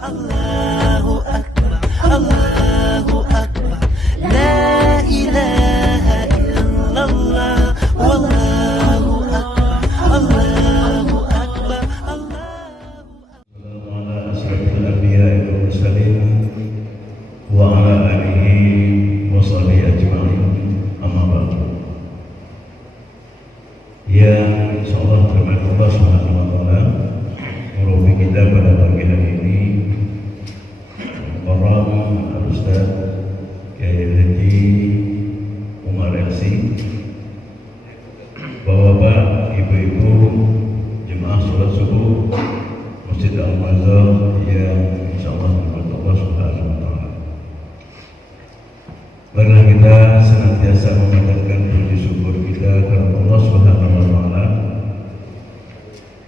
Allahu Akbar, Allahu Akbar, La ilaha illallah, Wallahu Akbar, Allahu Akbar, Allahu yang insyaallah firman Allah Subhanahu wa taala merupi kita pada pagi hari ini. Para Ustaz Kiai Haji Umar LC, Bapak-bapak, Ibu-ibu, jemaah salat subuh Masjid Al-Mazhar yang insyaallah firman Allah Subhanahu wa taala. Marilah kita senantiasa memanjatkan puji syukur kita kepada Allah Subhanahu wa taala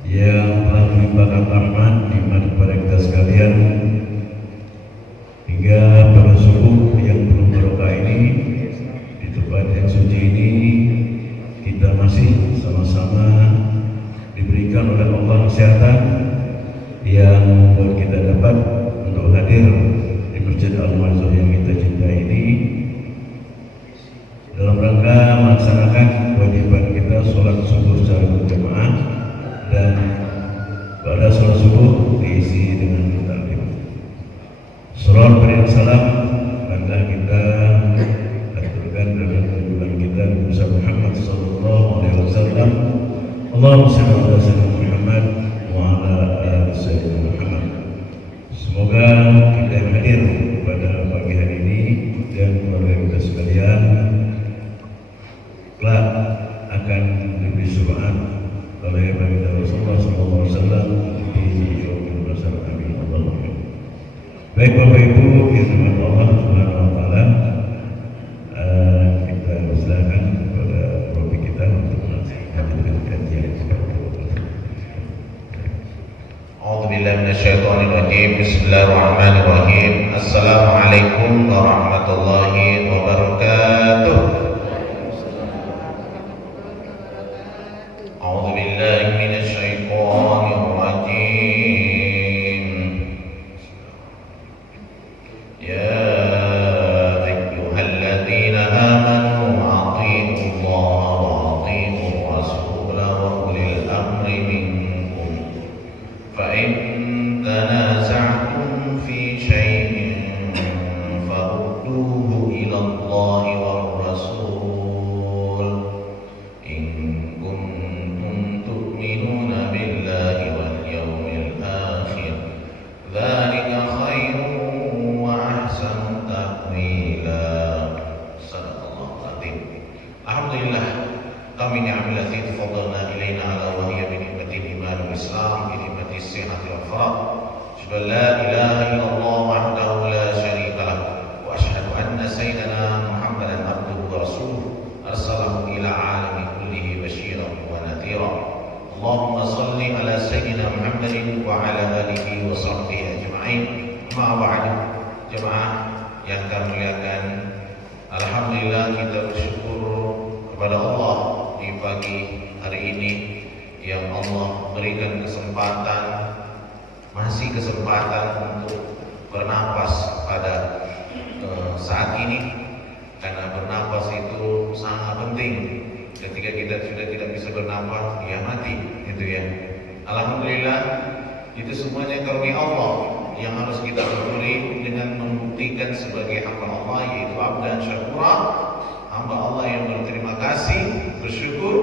yang telah melimpahkan rahmat nikmat kepada kita sekalian hingga pada subuh yang penuh barokah ini, di tempat yang suci ini kita masih sama-sama diberikan oleh Allah kesehatan yang membuat kita dapat untuk hadir di Masjid Al-Mazhar yang kita cintai ini dalam rangka melaksanakan kewajiban kita sholat subuh secara berjamaah, dan pada sholat subuh diisi dengan taklim. Salawat berikan salam hendaklah kita aturkan dalam kehidupan kita Nabi Muhammad sallallahu alaihi wasallam. Allahumma shalli ala sayyidina Muhammad wa ala ali sayyidina Muhammad. Semoga kita yang hadir pada pagi hari ini dan keluarga kita sekalian kelak akan diberi syafaat oleh baginda Rasulullah sallallahu alaihi wasallam di yaumil mahsyar. Amin. Allahumma. Baik Bapak Ibu yang dirahmati Allah Subhanahu wa taala, kita silakan kepada Robi kita untuk melanjutkan kajian. A'udzubillahi minasyaitonir rajim. Bismillahirrahmanirrahim. Assalamualaikum warahmatullahi wabarakatuh. A'udzubillahi minasyaitonir rajim. Ya ayyuhalladzina amanu athi'ullaha wa athi'ur rasula wa ulil amri minkum. Fa in tanaza'tum fi syai'in farudduhu ila Allahi war rasul in kuntum tu'minuna billahi wal yawmil akhir. Dzalika khairun wa ahsanu ta'wila. Sadaqallahu azim. Alhamdulillah, kami ni'mal ladzī tafaddalna ilaina ala wa hiya bi ni'matil iman wal islam bi ni'matis sihhati wal farah. Asyhadu an la ilaha illallah wahdahu la syarika lah wa asyhadu anna sayyidana Muhammadan abduhu wa rasuluh arsalahu ila alami kullihi basyiran wa nadhira. Allahumma salli ala sayyidina Muhammadin wa ala alihi wa sahbihi ajma'in. Ma ba'du. Jemaah yang kami muliakan, alhamdulillah kita bersyukur kepada Allah di pagi hari ini yang Allah berikan kesempatan, masih kesempatan untuk bernapas pada saat ini, karena bernapas itu sangat penting. Ketika kita sudah tidak bisa bernapas, ya mati, gitu ya. Alhamdulillah, itu semuanya karunia Allah yang harus kita syukuri dengan membuktikan sebagai hamba Allah, yaitu abdan syakura, hamba Allah yang berterima kasih, bersyukur,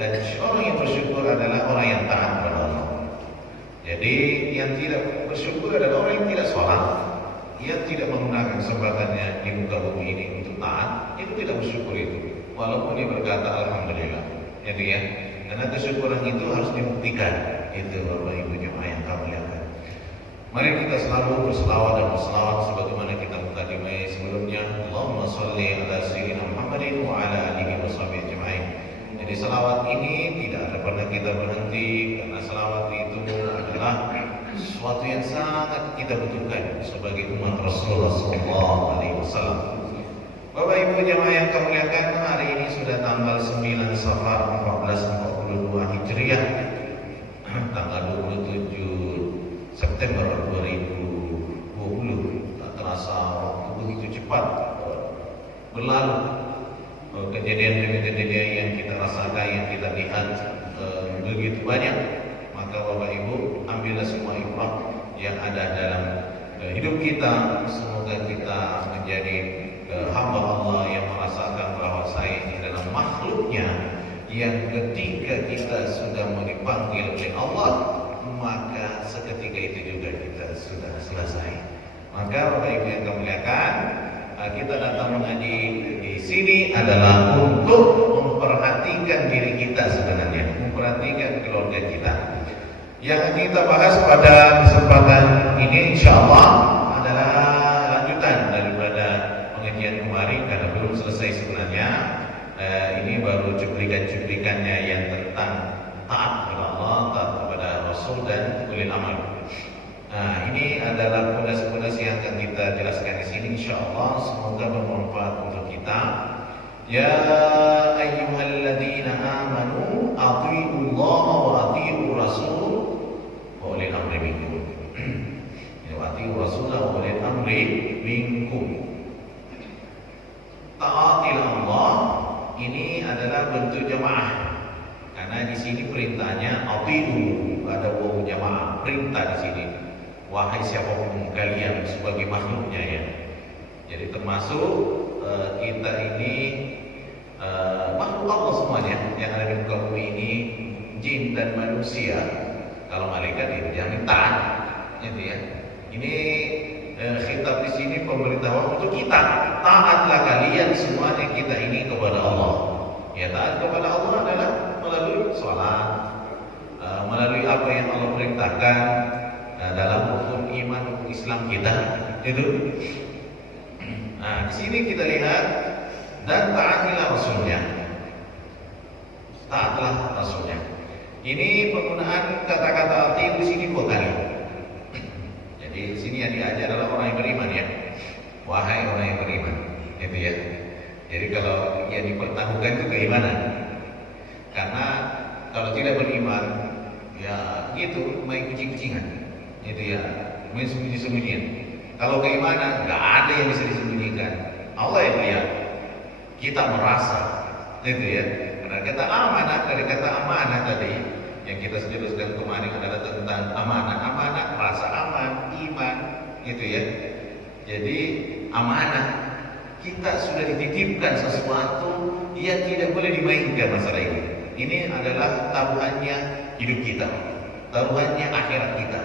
dan orang yang bersyukur adalah orang yang taat kepada Allah. Jadi yang tidak bersyukur adalah orang yang tidak sholat, yang tidak menggunakan kesempatannya di muka bumi ini untuk taat, itu tidak bersyukur itu, walaupun dia berkata alhamdulillah. Jadi ya, karena kesyukuran itu harus dibuktikan. Itu Bapak Ibu jemaah yang kami lihat. Mari kita selalu berselawat dan berselawat sebagaimana kita mukadimah sebelumnya. Allahumma sholli ala sayyidina Muhammadin wa ala alihi washabihi ajma'in. Jadi selawat ini tidak ada pernah kita berhenti, karena selawat itu adalah sesuatu yang sangat kita butuhkan sebagai umat Rasulullah sallallahu alaihi wasallam. Bapak Ibu jemaah yang kami muliakan, hari ini sudah tanggal 9 Safar 1442 Hijriah, tanggal 27 September 2020. cepat berlalu kejadian demi kejadian yang kita rasakan, yang kita lihat begitu banyak. Maka Bapak Ibu, ambillah semua ibrah yang ada dalam hidup kita. Semoga kita menjadi hamba Allah yang merasakan bahwa saya ini adalah makhluknya, yang ketika kita sudah mau dipanggil oleh Allah, maka seketika itu juga kita sudah selesai. Maka Bapak Ibu yang kami muliakan, kita datang mengaji di sini adalah untuk memperhatikan diri kita sebenarnya, memperhatikan keluarga kita. Yang kita bahas pada kesempatan ini insyaallah adalah lanjutan daripada pengajian kemarin, karena belum selesai sebenarnya. Ini baru cuplikan-cuplikannya yang tentang taat kepada Allah, taat kepada Rasul dan ulil amr. Nah, ini adalah pondasi-pondasi yang akan kita jelaskan di sini insyaallah. Semoga bermanfaat untuk kita. Ya ayyuhalladzina amanu athi'ullaha wa athi'ur rasul wa ulil amri minkum. Ya athi'ur rasul wa ulil amri minkum. Taatil Allah ini adalah bentuk jamaah. Karena di sini perintahnya athi'u, ada wawu jamaah, perintah di sini. Wahai siapapun kalian sebagai makhluknya ya. Jadi termasuk kita ini makhluk Allah semuanya yang ada di muka bumi ini, jin dan manusia. Kalau malaikat itu jangan taat, gitu ya. Ini khitab di sini pemberitahuan untuk kita. Taatlah kalian semuanya kita ini kepada Allah. Ya, taat kepada Allah adalah melalui sholat, melalui apa yang Allah perintahkan dalam hukum iman, hukum Islam kita itu. Nah, di sini kita lihat, dan taatilah Rasulnya. Taatlah Rasulnya. Ini penggunaan kata-kata arti di sini 2 kali. Jadi di sini yang diajar adalah orang yang beriman ya. Wahai orang yang beriman, itu ya. Jadi kalau yang dipertaruhkan itu keimanan. Karena kalau tidak beriman, ya gitu, main kucing-kucingan. Itu ya, main sembunyi-sembunyian. Kalau keimanan, nggak ada yang bisa disembunyikan. Allah yang lihat, kita merasa, itu ya. Karena kata amanah, dari kata amanah tadi, yang kita jelaskan kemarin adalah tentang amanah. Amanah, merasa aman, iman, gitu ya. Jadi amanah, kita sudah dititipkan sesuatu yang tidak boleh dimainkan masalah ini. Ini adalah taruhannya hidup kita, taruhannya akhirat kita.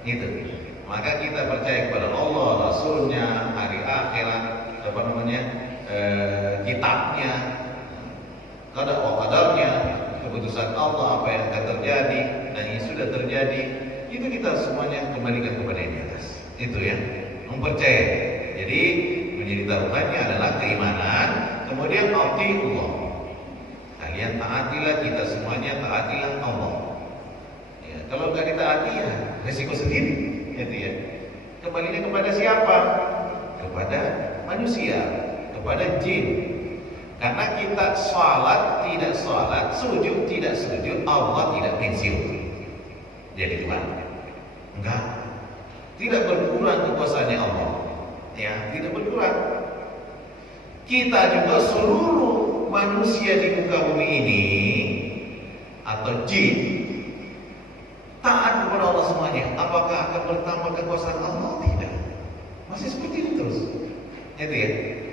Gitu. Maka kita percaya kepada Allah, Rasulnya, hari akhirat, kitabnya, qadarnya, keputusan Allah, apa yang akan terjadi dan yang sudah terjadi, itu kita semuanya kembalikan kepada yang di atas. Itu ya, mempercayai. Jadi menjadi taruhannya adalah keimanan, kemudian Allah. Kalian taatilah, kita semuanya taatilah Allah. Ya, kalau nggak ditaati ya resiko sendiri, gitu ya. Kembalinya kepada siapa? Kepada manusia, kepada jin. Karena kita sholat tidak sholat, sujud tidak sujud, Allah tidak pensiun. Jadi gimana? Enggak. Tidak berkurang kekuasaannya Allah. Ya, tidak berkurang. Kita juga seluruh manusia di muka bumi ini atau jin taat kepada Allah semuanya. Apakah akan bertambah kekuasaan Allah? Tidak. Masih seperti itu terus. Itu ya.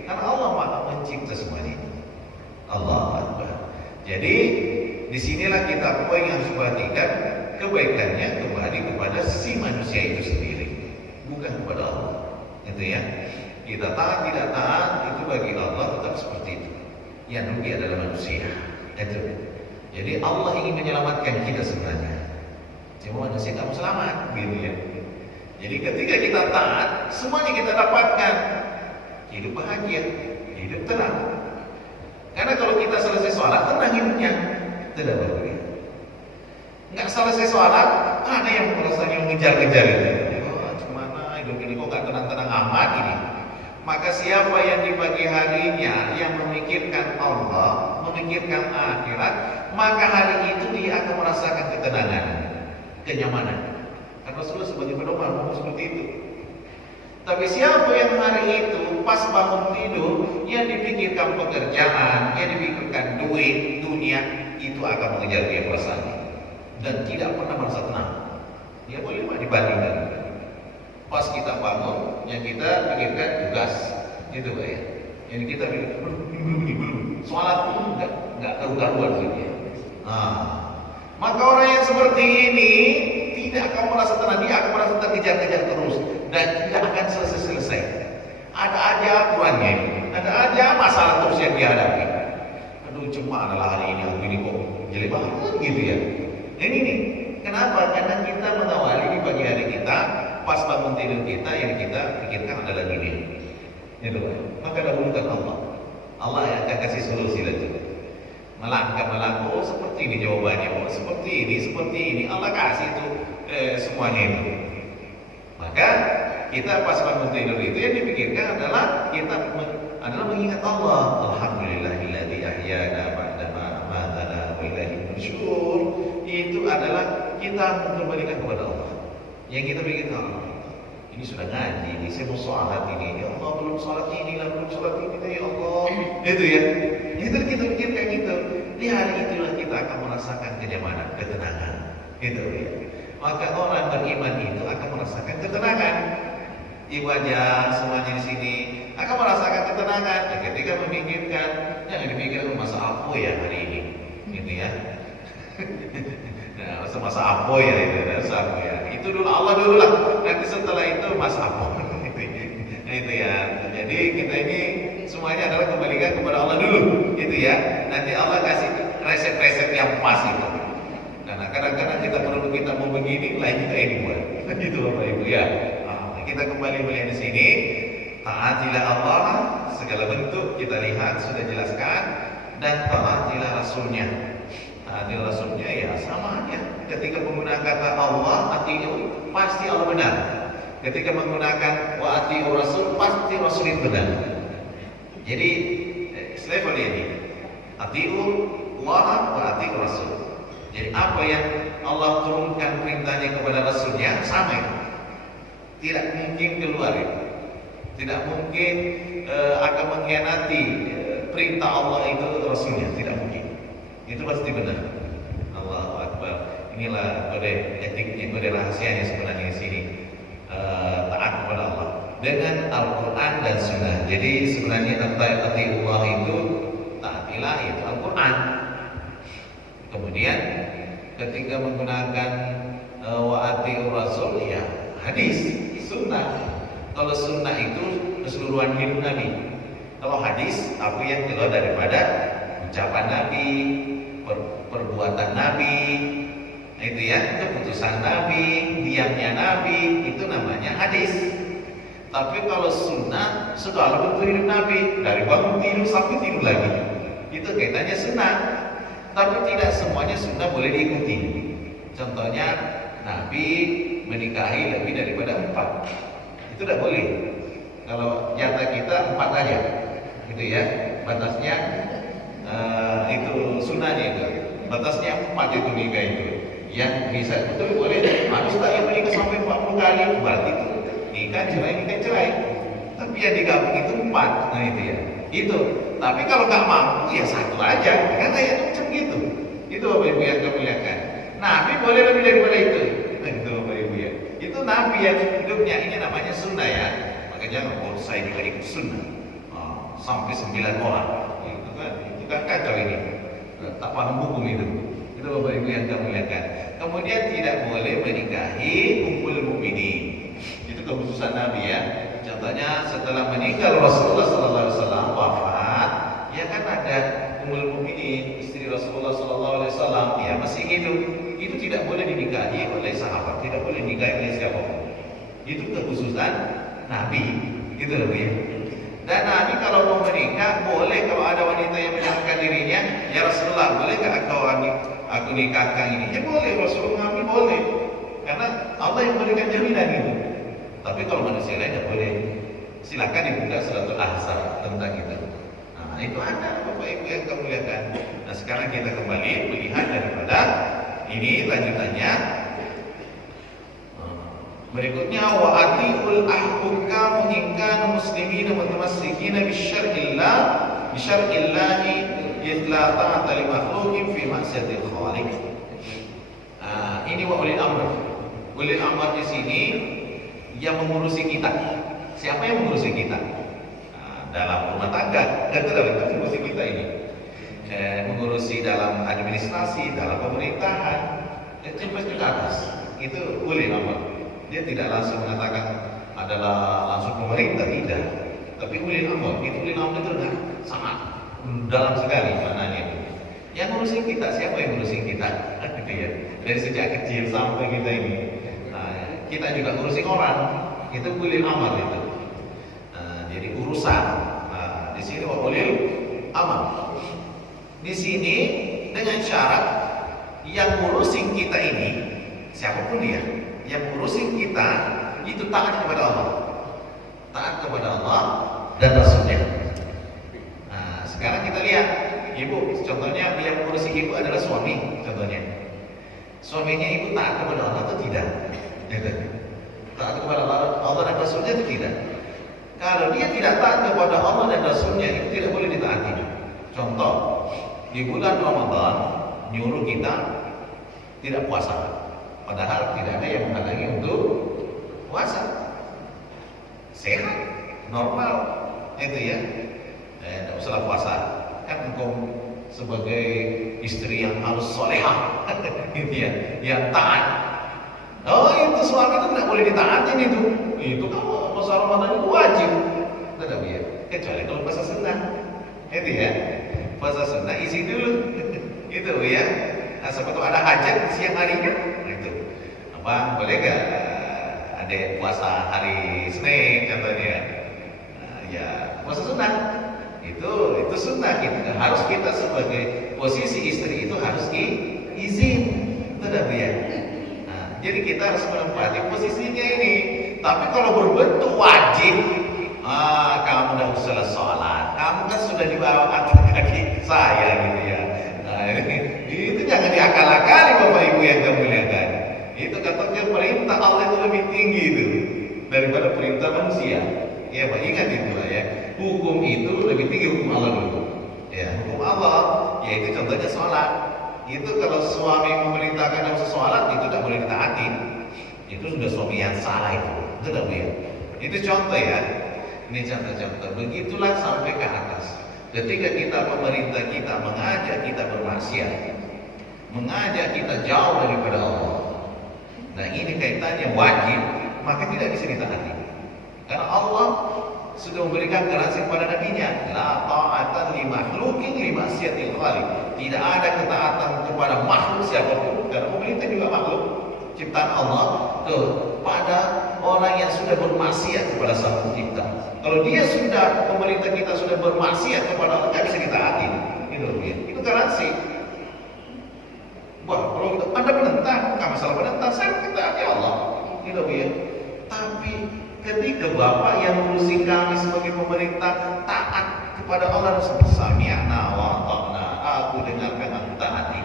Karena Allah Maha mencipta semuanya. Allah Akbar. Jadi disinilah kita poin yang harus perhatikan, kebaikannya kembali kepada si manusia itu sendiri, bukan kepada Allah. Itu ya. Kita taat tidak taat itu bagi Allah tetap seperti itu. Yang rugi adalah manusia. Itu. Jadi Allah ingin menyelamatkan kita sebenarnya. Cuma manusia tak mau selamat, gitu ya. Jadi ketika kita taat, semuanya kita dapatkan. Hidup bahagia, hidup tenang. Karena kalau kita selesai sholat, tenang hidupnya. Tidak boleh. Nggak selesai sholat, ada yang merasanya mengejar-ngejar itu. Oh, gimana hidup ini kok nggak tenang-tenang amat ini. Maka siapa yang di pagi harinya yang memikirkan Allah, memikirkan akhirat, maka hari itu dia akan merasakan ketenangan, kenyamanan. Karena Rasulullah sebagai pedoman ngomong seperti itu. Tapi siapa yang hari itu pas bangun tidur, yang dipikirkan pekerjaan, yang dipikirkan duit, dunia, itu akan mengejar dia perasaannya dan tidak pernah merasa tenang. Dia boleh dibandingkan. Pas kita bangun, yang kita pikirkan tugas, itu Pak ya. Yang kita pikirkan belum. Sholat pun nggak karuan dia. Maka orang yang seperti ini tidak akan merasa tenang, dia akan merasa terkejar-kejar terus dan tidak akan selesai-selesai. Ada aja aturannya, ada aja masalah terus yang dihadapi. Aduh, cuma adalah hari ini aku ini kok jelek banget gitu ya. Ini nih, kenapa? Karena kita mengawali di pagi hari kita, pas bangun tidur kita, yang kita pikirkan adalah dunia. Itu Pak. Maka dahulukan Allah. Allah yang akan kasih solusi lagi. Melangkah, oh seperti ini jawabannya, oh seperti ini, Allah kasih itu semuanya itu. Maka kita pas bangun tidur itu yang dipikirkan adalah kita adalah mengingat Allah. Alhamdulillahilladzi ahyana ba'da ma amatana wa ilaihi nusyur. Itu adalah kita mengembalikan kepada Allah. Yang kita pikirkan, ini sudah ngaji, ini saya mau sholat ini, ya Allah belum sholat ini, belum sholat ini, ya Allah. Itu ya. Itu kita pikirkan gitu. Di hari itulah kita akan merasakan kenyamanan, ketenangan. Itu ya. Maka orang beriman itu akan merasakan ketenangan. Ibu aja semuanya di sini akan merasakan ketenangan. Ya, ketika memikirkan, jangan dipikirkan masa apa ya hari ini, gitu ya. Nah, masa apa ya itu, itu dulu Allah dulu lah. Nanti setelah itu masa apa. Itu ya. Jadi kita ini semuanya adalah kembalikan kepada Allah dulu, gitu ya. Nanti Allah kasih resep-resep yang pas itu. Karena kadang-kadang kita perlu kita mau begini, lain kita ini buat. Gitu Bapak Ibu ya. Kita kembali melihat di sini, taatilah Allah segala bentuk kita lihat sudah jelaskan, dan taatilah Rasulnya. Taatilah Rasulnya ya sama aja. Ketika menggunakan kata Allah, atiiu, pasti Allah benar. Ketika menggunakan wa atiiu Rasul, pasti Rasul itu benar. Jadi selevel ini, atiiu Allah wa atiiu Rasul. Jadi apa yang Allah turunkan perintahnya kepada Rasulnya sama itu. Tidak mungkin keluar itu. Tidak mungkin akan mengkhianati perintah Allah itu Rasulnya, tidak mungkin. Itu pasti benar. Allahu Akbar. Inilah kode etiknya, kode rahasianya sebenarnya di sini. Taat kepada Allah dengan Al-Quran dan Sunnah. Jadi sebenarnya taatiullah itu taatilah itu Al-Quran. Kemudian ketika menggunakan wa atiur Rasul ya hadis, sunnah. Kalau sunnah itu keseluruhan hidup Nabi. Kalau hadis apa yang keluar daripada ucapan Nabi, perbuatan Nabi, itu ya, keputusan Nabi, diamnya Nabi, itu namanya hadis. Tapi kalau sunnah segala bentuk hidup Nabi, dari bangun tidur sampai tidur lagi, itu kaitannya sunnah. Tapi tidak semuanya sunnah boleh diikuti. Contohnya Nabi menikahi lebih daripada 4, itu tidak boleh. Kalau nyata kita 4 aja, gitu ya. Batasnya itu sunnahnya itu. Batasnya 4 itu nikah itu. Yang bisa betul boleh. Harus tak yang menikah sampai 40 kali, berarti itu nikah cerai. Tapi yang digabung itu 4, nah itu ya. Itu. Tapi kalau nggak mampu ya 1 aja, kan ayatnya macam gitu. Itu Bapak Ibu yang kami lihatkan. Nabi boleh lebih daripada itu. Nah, itu Bapak Ibu ya. Itu Nabi yang hidupnya ini namanya sunnah ya. Makanya jangan saya juga ikut sunnah. Sampai 9 orang. Itu kan kacau ini. Tak paham hukum itu. Itu Bapak Ibu yang kami lihatkan. Kemudian tidak boleh menikahi kumpul mukminin. Itu kekhususan Nabi ya. Contohnya setelah meninggal Rasulullah SAW wafat, ya kan ada ummul mukminin, istri Rasulullah SAW, ya masih hidup. Itu tidak boleh dinikahi oleh sahabat, tidak boleh dinikahi oleh siapapun. Itu kekhususan Nabi, gitu loh ya. Dan Nabi kalau mau menikah boleh, kalau ada wanita yang menyatakan dirinya, ya Rasulullah, boleh nggak aku nikahkan ini? Ya boleh, Rasulullah Nabi boleh, karena Allah yang memberikan jaminan itu. Tapi kalau manusia lain tidak boleh. Silakan dibuka suratul Ahzab tentang itu. Nah itu ada Bapak Ibu yang kamu lihatkan. Nah sekarang kita kembali melihat daripada ini lanjutannya. Berikutnya wa atiul ahkam in kana muslimin mutamassikin illa bisyar'illahi la ta'ata li makhluqin fi ma'siyatil khaliq. Ini wa ulil amr. Ulil amr di sini yang mengurusi kita. Siapa yang mengurusi kita? Dalam rumah tangga, dan dalam mengurusi kita ini. Mengurusi dalam administrasi, dalam pemerintahan, itu pasti ke atas. Itu ulil amr. Dia tidak langsung mengatakan adalah langsung pemerintah, tidak. Tapi ulil amr itu sangat dalam sekali maknanya. Yang ngurusin kita, siapa yang ngurusin kita? Gitu ya. Dari sejak kecil sampai kita ini. Kita juga ngurusin orang. Itu ulil amr itu. Jadi urusan. Di sini ulil amr. Di sini dengan syarat yang ngurusin kita ini, siapapun dia, yang ngurusin kita itu taat kepada Allah, taat kepada Allah dan Rasulnya. Sekarang kita lihat ibu, contohnya yang mengurusi ibu adalah suami, contohnya suaminya ibu taat kepada Allah atau tidak? Taat kepada Allah dan Rasulnya atau tidak? Kalau dia tidak taat kepada Allah dan Rasulnya, itu tidak boleh ditaati. Contoh, di bulan Ramadan nyuruh kita tidak puasa, padahal tidak ada yang menghalangi untuk puasa. Sehat, normal, itu ya. Tidak usah puasa. Kan engkau sebagai istri yang harus solehah, gitu ya, yang taat. Oh, itu suami itu tidak boleh ditaatin itu. Itu kalau puasa Ramadan itu wajib. Tidak ya. Kecuali kalau puasa sunnah, itu ya. Puasa sunnah isi dulu, gitu ya. Nah, sebetulnya ada hajat siang harinya, itu. Apa boleh gak? Ada puasa hari Senin contohnya, ya puasa sunnah itu sunnah gitu. Harus kita sebagai posisi istri itu harus izin, tidak ya. Jadi kita harus menempati posisinya ini. Tapi kalau berbentuk wajib, kamu udah usah sholat, kamu kan sudah di bawah kaki saya gitu ya. Itu jangan diakal-akali Bapak Ibu yang kemuliaan. Itu katanya perintah Allah itu lebih tinggi itu daripada perintah manusia. Ya Pak, ingat itu ya. Hukum itu lebih tinggi hukum Allah dulu. Ya, hukum Allah yaitu contohnya sholat. Itu kalau suami memerintahkan dalam sholat itu tidak boleh ditaati. Itu sudah suami yang salah itu. Itu tidak boleh. Itu contoh ya. Ini contoh-contoh. Begitulah sampai ke atas. Ketika kita pemerintah kita mengajak kita bermaksiat, mengajak kita jauh daripada Allah. Nah ini kaitannya wajib, maka tidak bisa ditaati. Karena Allah sudah memberikan garansi kepada nabinya, la ta'atan li makhluqin li ma'siyatil khaliq. Tidak ada ketaatan kepada makhluk siapapun, karena pemerintah juga makhluk ciptaan Allah, kepada orang yang sudah bermaksiat kepada Sang Pencipta. Kalau dia sudah, pemerintah kita sudah bermaksiat kepada Allah, tidak bisa ditaati. Itu garansi. Wah, kalau Anda menentang, nggak masalah menentang, saya mentaati Allah, gitu ya. Tapi ketika Bapak yang ngurusi kami sebagai pemerintah taat kepada Allah dan sami'na wa ata'na, aku dengarkan, aku taati.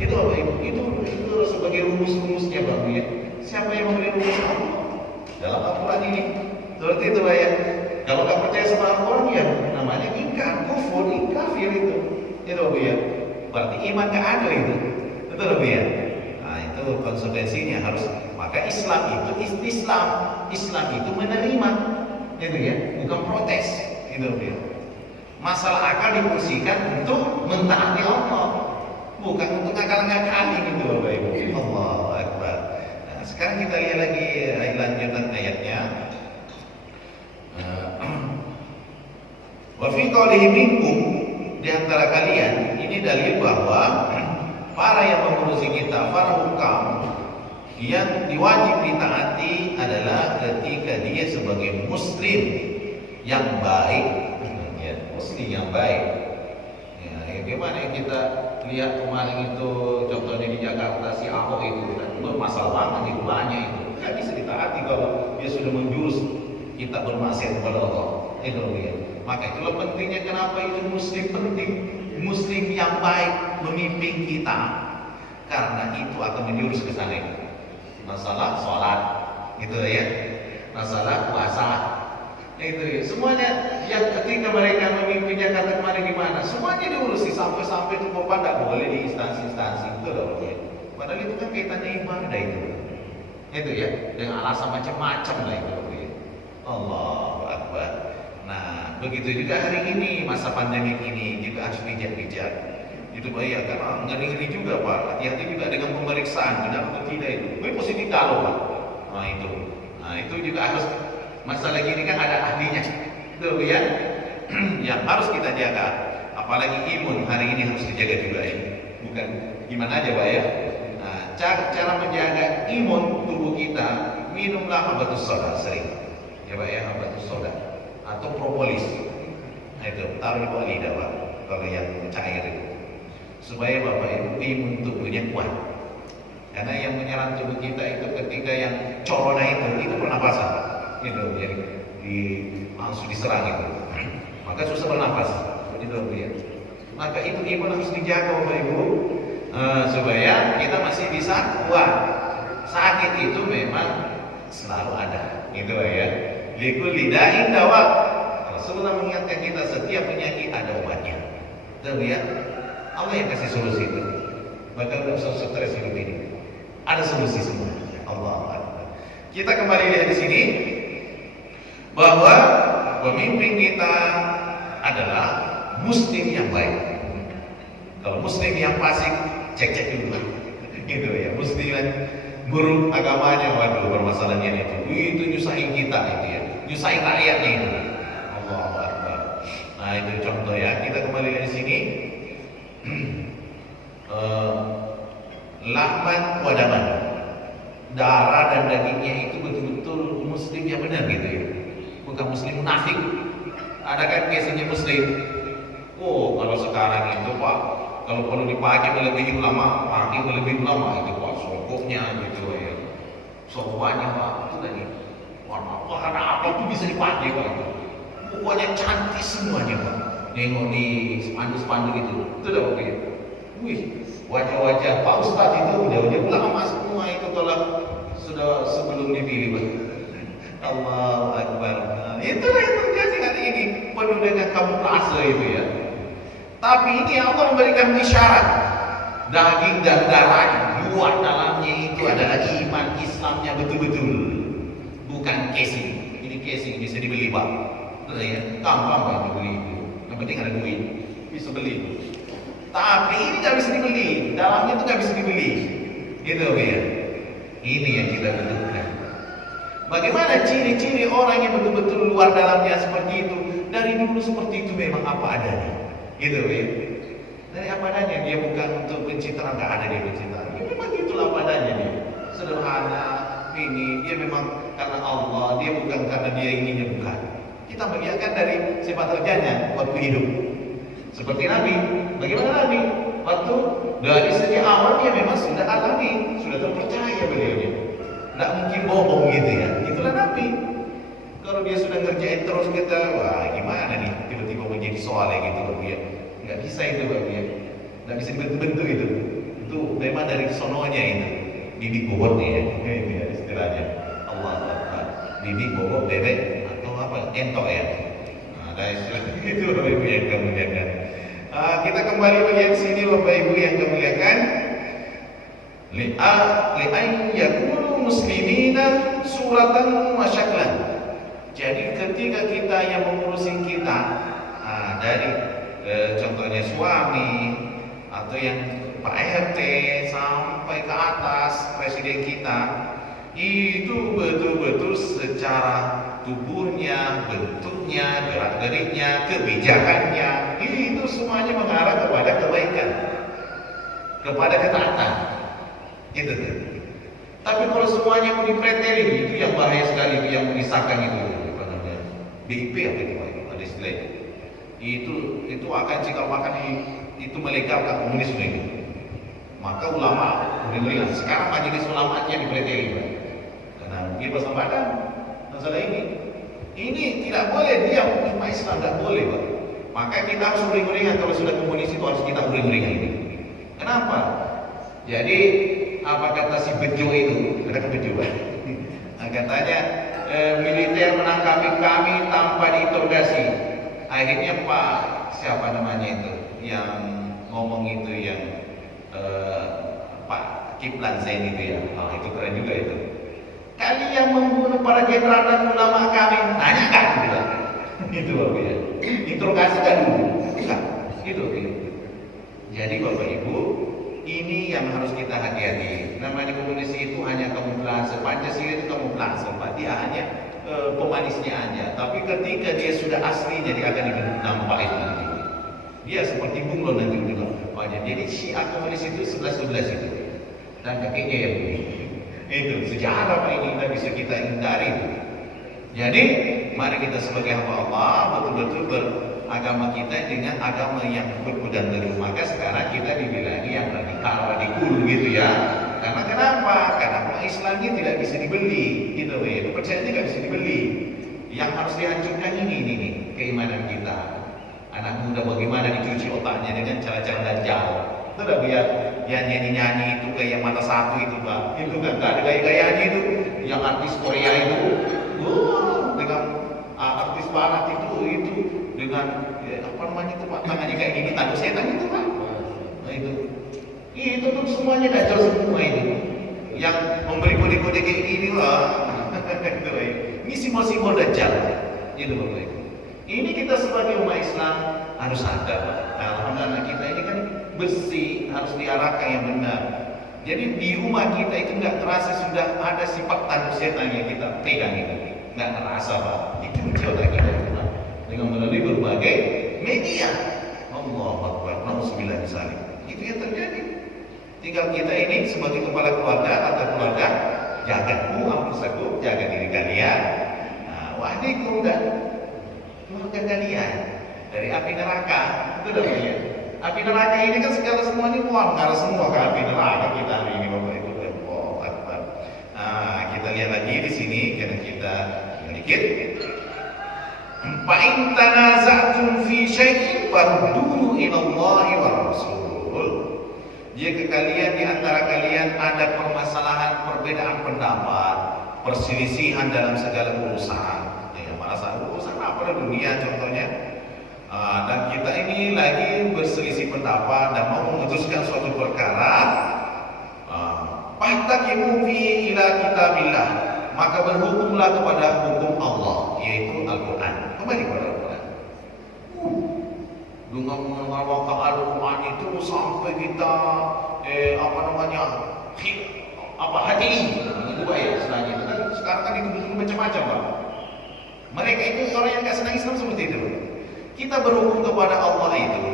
Itu Bapak Ibu, itu sebagai rumus-rumusnya Bapak ya. Siapa yang memberi rumus Allah dalam Al-Quran ini? Seperti itu Pak ya. Kalau nggak percaya sama Al-Quran ya namanya ingkar, kufur, kafir itu. Itu Bapak ya. Berarti iman nggak ada itu. Betul Bapak ya? Nah itu konsekuensinya harus. Maka Islam itu Islam itu menerima, gitu ya, bukan protes, gitu ya. Masalah akal difungsikan untuk mentaati Allah, bukan untuk ngakal-ngakali gitu Bapak Ibu. Allahu Akbar. Nah, sekarang kita lihat lagi lanjutan ayatnya. Wa fi qaulihi minkum, di antara kalian, ini dalil bahwa para yang mengurusi kita, para hukam yang diwajib ditaati adalah ketika dia sebagai muslim yang baik, ya, muslim yang baik. Ya, gimana kita lihat kemarin itu contohnya di Jakarta si Ahok itu bermasalah banget itu, banyak itu nggak bisa ditaati kalau dia sudah menjurus kita bermaksiat kepada Allah. Itu ya. Maka itulah pentingnya kenapa itu muslim penting. Muslim yang baik memimpin kita, karena itu akan menjurus ke sana. Masalah sholat, gitu ya. Masalah puasa, Itu ya, semuanya yang ketika mereka memimpin Jakarta kemarin gimana, semuanya diurusi sampai-sampai itu Bapak tidak boleh di instansi-instansi itu loh ya. Padahal itu kan kaitannya ibadah itu ya, dengan alasan macam-macam lah itu ya. Allahu Akbar. Nah, begitu juga hari ini masa pandemi ini juga harus bijak-bijak. Itu Pak ya, karena ngeri-ngeri juga Pak. Hati-hati juga dengan pemeriksaan benar atau tidak itu. Gue positif kalau Pak. Nah itu juga harus. Masalah gini kan ada ahlinya, itu ya, yang harus kita jaga. Apalagi imun hari ini harus dijaga juga ya. Bukan gimana aja Pak ya. Nah, cara menjaga imun tubuh kita, minumlah habatus soda sering, ya Pak ya, habatus soda atau propolis. Nah, itu taruh di bawah lidah Pak, kalau yang cair itu, supaya Bapak Ibu imun tubuhnya kuat. Karena yang menyerang tubuh kita itu ketika yang corona itu pernapasan. Itu jadi langsung diserang itu, maka susah bernafas. Itu ya. Maka itu imun harus dijaga Bapak Ibu, supaya kita masih bisa kuat. Sakit itu memang selalu ada, gitu ya. Likul lidain dawa. Rasulullah mengingatkan kita setiap penyakit ada obatnya. Tahu ya? Allah yang kasih solusi itu. Maka tidak usah stres hidup ini. Ada solusi semua. Allah. Kita kembali lihat di sini bahwa pemimpin kita adalah muslim yang baik. Kalau muslim yang fasik, cek dulu, gitu ya. Muslim yang buruk agamanya, waduh permasalahannya itu nyusahin kita itu ya, nyusahin rakyatnya itu. Allahu Akbar. Nah itu contoh ya. Kita kembali dari sini. Lahman wadaman, darah dan dagingnya itu betul-betul muslim yang benar gitu ya. Bukan muslim munafik. Ada kan biasanya muslim. Oh, kalau sekarang itu Pak, kalau perlu dipakai melebihi ulama, pakai melebihi ulama itu Pak, sokoknya gitu ya. Sokokannya Pak, itu tadi. Warna apa itu bisa dipakai Pak. Pokoknya cantik semuanya Pak. Nengok di spanduk-spanduk itu dah oke. Wih, wajah-wajah Pak Ustadz itu udah ulama semua itu kalau sudah sebelum dipilih Pak. Allahu Akbar. Itulah yang terjadi hari ini, penuh dengan kamuflase itu ya. Tapi ini Allah memberikan isyarat, daging dan darah buah dalamnya itu adalah iman Islamnya betul-betul, bukan casing. Ini casing bisa dibeli Pak, ya, gampang Pak dibeli itu. Yang penting ada duit, bisa beli. Tapi ini nggak bisa dibeli, dalamnya itu nggak bisa dibeli. Gitu ya. Ini yang kita butuhkan. Bagaimana ciri-ciri orang yang betul-betul luar dalamnya seperti itu? Dari dulu seperti itu memang apa adanya. Gitu ya. Dari apa adanya, dia bukan untuk pencitraan, nggak ada dia pencitraan. Dia memang itulah apa adanya dia. Sederhana, ini dia memang karena Allah, dia bukan karena dia ininya, bukan. Kita melihatkan dari sifat kerjanya waktu hidup. Seperti Nabi, bagaimana Nabi? Waktu dari sejak awal dia memang sudah alami, sudah terpercaya beliaunya. Tidak mungkin bohong gitu ya. Itulah Nabi. Kalau dia sudah ngerjain terus kita, wah gimana nih? Tiba-tiba menjadi soalnya gitu loh ya. Nggak bisa itu Bapak ya. Nggak bisa dibentuk-bentuk itu. Itu memang dari sononya itu. Bibit bobot nih ya. Ini ya istilahnya. Allah Akbar. Bibit bobot bebek atau apa? Entok ya. Nah, ada istilah itu Bapak Ibu yang kamu lihatkan. Kita kembali melihat sini Bapak Ibu yang kamu lihatkan. Li'an yakunu muslimina suratan wa syaklan. Jadi ketika kita yang mengurusin kita, dari contohnya suami atau yang Pak RT sampai ke atas presiden kita, itu betul-betul secara tubuhnya, bentuknya, gerak-geriknya, kebijakannya, itu semuanya mengarah kepada kebaikan, kepada ketaatan. Itu tuh. Tapi kalau semuanya mau dipreteli, itu yang bahaya sekali, itu yang memisahkan itu, apa namanya? BIP apa itu, ada istilahnya. Itu akan cikal bakal itu melegalkan komunisme itu. Maka ulama berilah. Sekarang majelis ulamanya dipreteli, Pak. Karena dia bersepakat masalah ini. Ini tidak boleh, dia umat Islam tidak boleh, Pak. Maka kita harus uring-uringan, kalau sudah komunis itu harus kita uring-uringan ini. Kenapa? Jadi apa kata si Bejo itu? Ada Bejo, Pak. Nah, katanya militer menangkap kami tanpa diinterogasi. Akhirnya Pak siapa namanya itu yang ngomong itu yang Pak Kiplan Zain itu ya, itu keren juga itu. Kalian membunuh para jenderal dan ulama kami, tanyakan gitu. Itu apa ya? Interogasi kan dulu, bisa. Gitu. Jadi Bapak Ibu, ini yang harus kita hati-hati. Namanya komunis itu hanya kamuflase, Pancasila itu kamuflase, Pak. Dia hanya pemanisnya aja. Tapi ketika dia sudah aslinya dia akan nampak itu nanti. Dia seperti bunglon nanti juga. Jadi Syiah komunis itu 11-11 itu. Dan kakeknya yang begini. Itu sejarah Pak, ini tidak bisa kita hindari itu. Jadi mari kita sebagai hamba Allah betul-betul beragama kita dengan agama yang berpegang teguh. Maka sekarang kita dibilangi yang radikal gitu ya. Karena kenapa? Karena Islamnya tidak bisa dibeli, gitu ya. Kepercayaan tidak bisa dibeli. Yang harus dihancurkan ini keimanan kita. Anak muda bagaimana dicuci otaknya dengan cara-cara dajjal. Sudah biar yang nyanyi-nyanyi itu kayak mata satu itu Pak. Itu kan gak ada gaya-gayanya itu. Yang artis Korea itu, dengan artis barat itu dengan apa namanya itu Pak, tangannya kayak gini, tanduk setan itu Pak. Nah itu tuh semuanya dajjal semua itu. Yang memberi kode-kode kayak gini lah. Ini simbol-simbol dajjal. Itu Bapak Ibu. Ini kita sebagai umat Islam harus sadar Pak. Nah, alhamdulillah kita ini kan bersih, harus diarahkan yang benar. Jadi di rumah kita itu nggak terasa sudah ada sifat tanduk setan yang kita pegang itu, nggak terasa Pak. Itu mencoba kita dengan melalui berbagai media. Allahu Akbar, nauzubillah misalnya. Itu yang terjadi. Tinggal kita ini sebagai kepala keluarga atau keluarga, jagaku, ampusaku, jaga diri kalian. Nah, wahdikum dan keluarga kalian dari api neraka. Itu namanya. Api neraka ini kan segala semuanya mengarah semua ke api neraka kita hari ini Bapak Ibu. Allahu Akbar. Nah, kita lihat lagi di sini karena kita sedikit. Fa in tanaza'tum fi syai'in farudduhu ila Allah wa Rasul. Jika kalian di antara kalian ada permasalahan, perbedaan pendapat, perselisihan dalam segala urusan, ya merasa urusan apa dunia contohnya. Dan kita ini lagi berselisih pendapat dan mau memutuskan suatu perkara, fahtakimu fi ila kitabillah, maka berhukumlah kepada hukum Allah, yaitu Al-Quran. Kembali kepada Al-Quran. Dengan mengamalkan Al-Quran itu sampai kita hati itu Pak ya, istilahnya itu kan sekarang kan itu macam-macam Pak. Mereka itu orang yang nggak senang Islam seperti itu. Kita berhukum kepada Allah itu,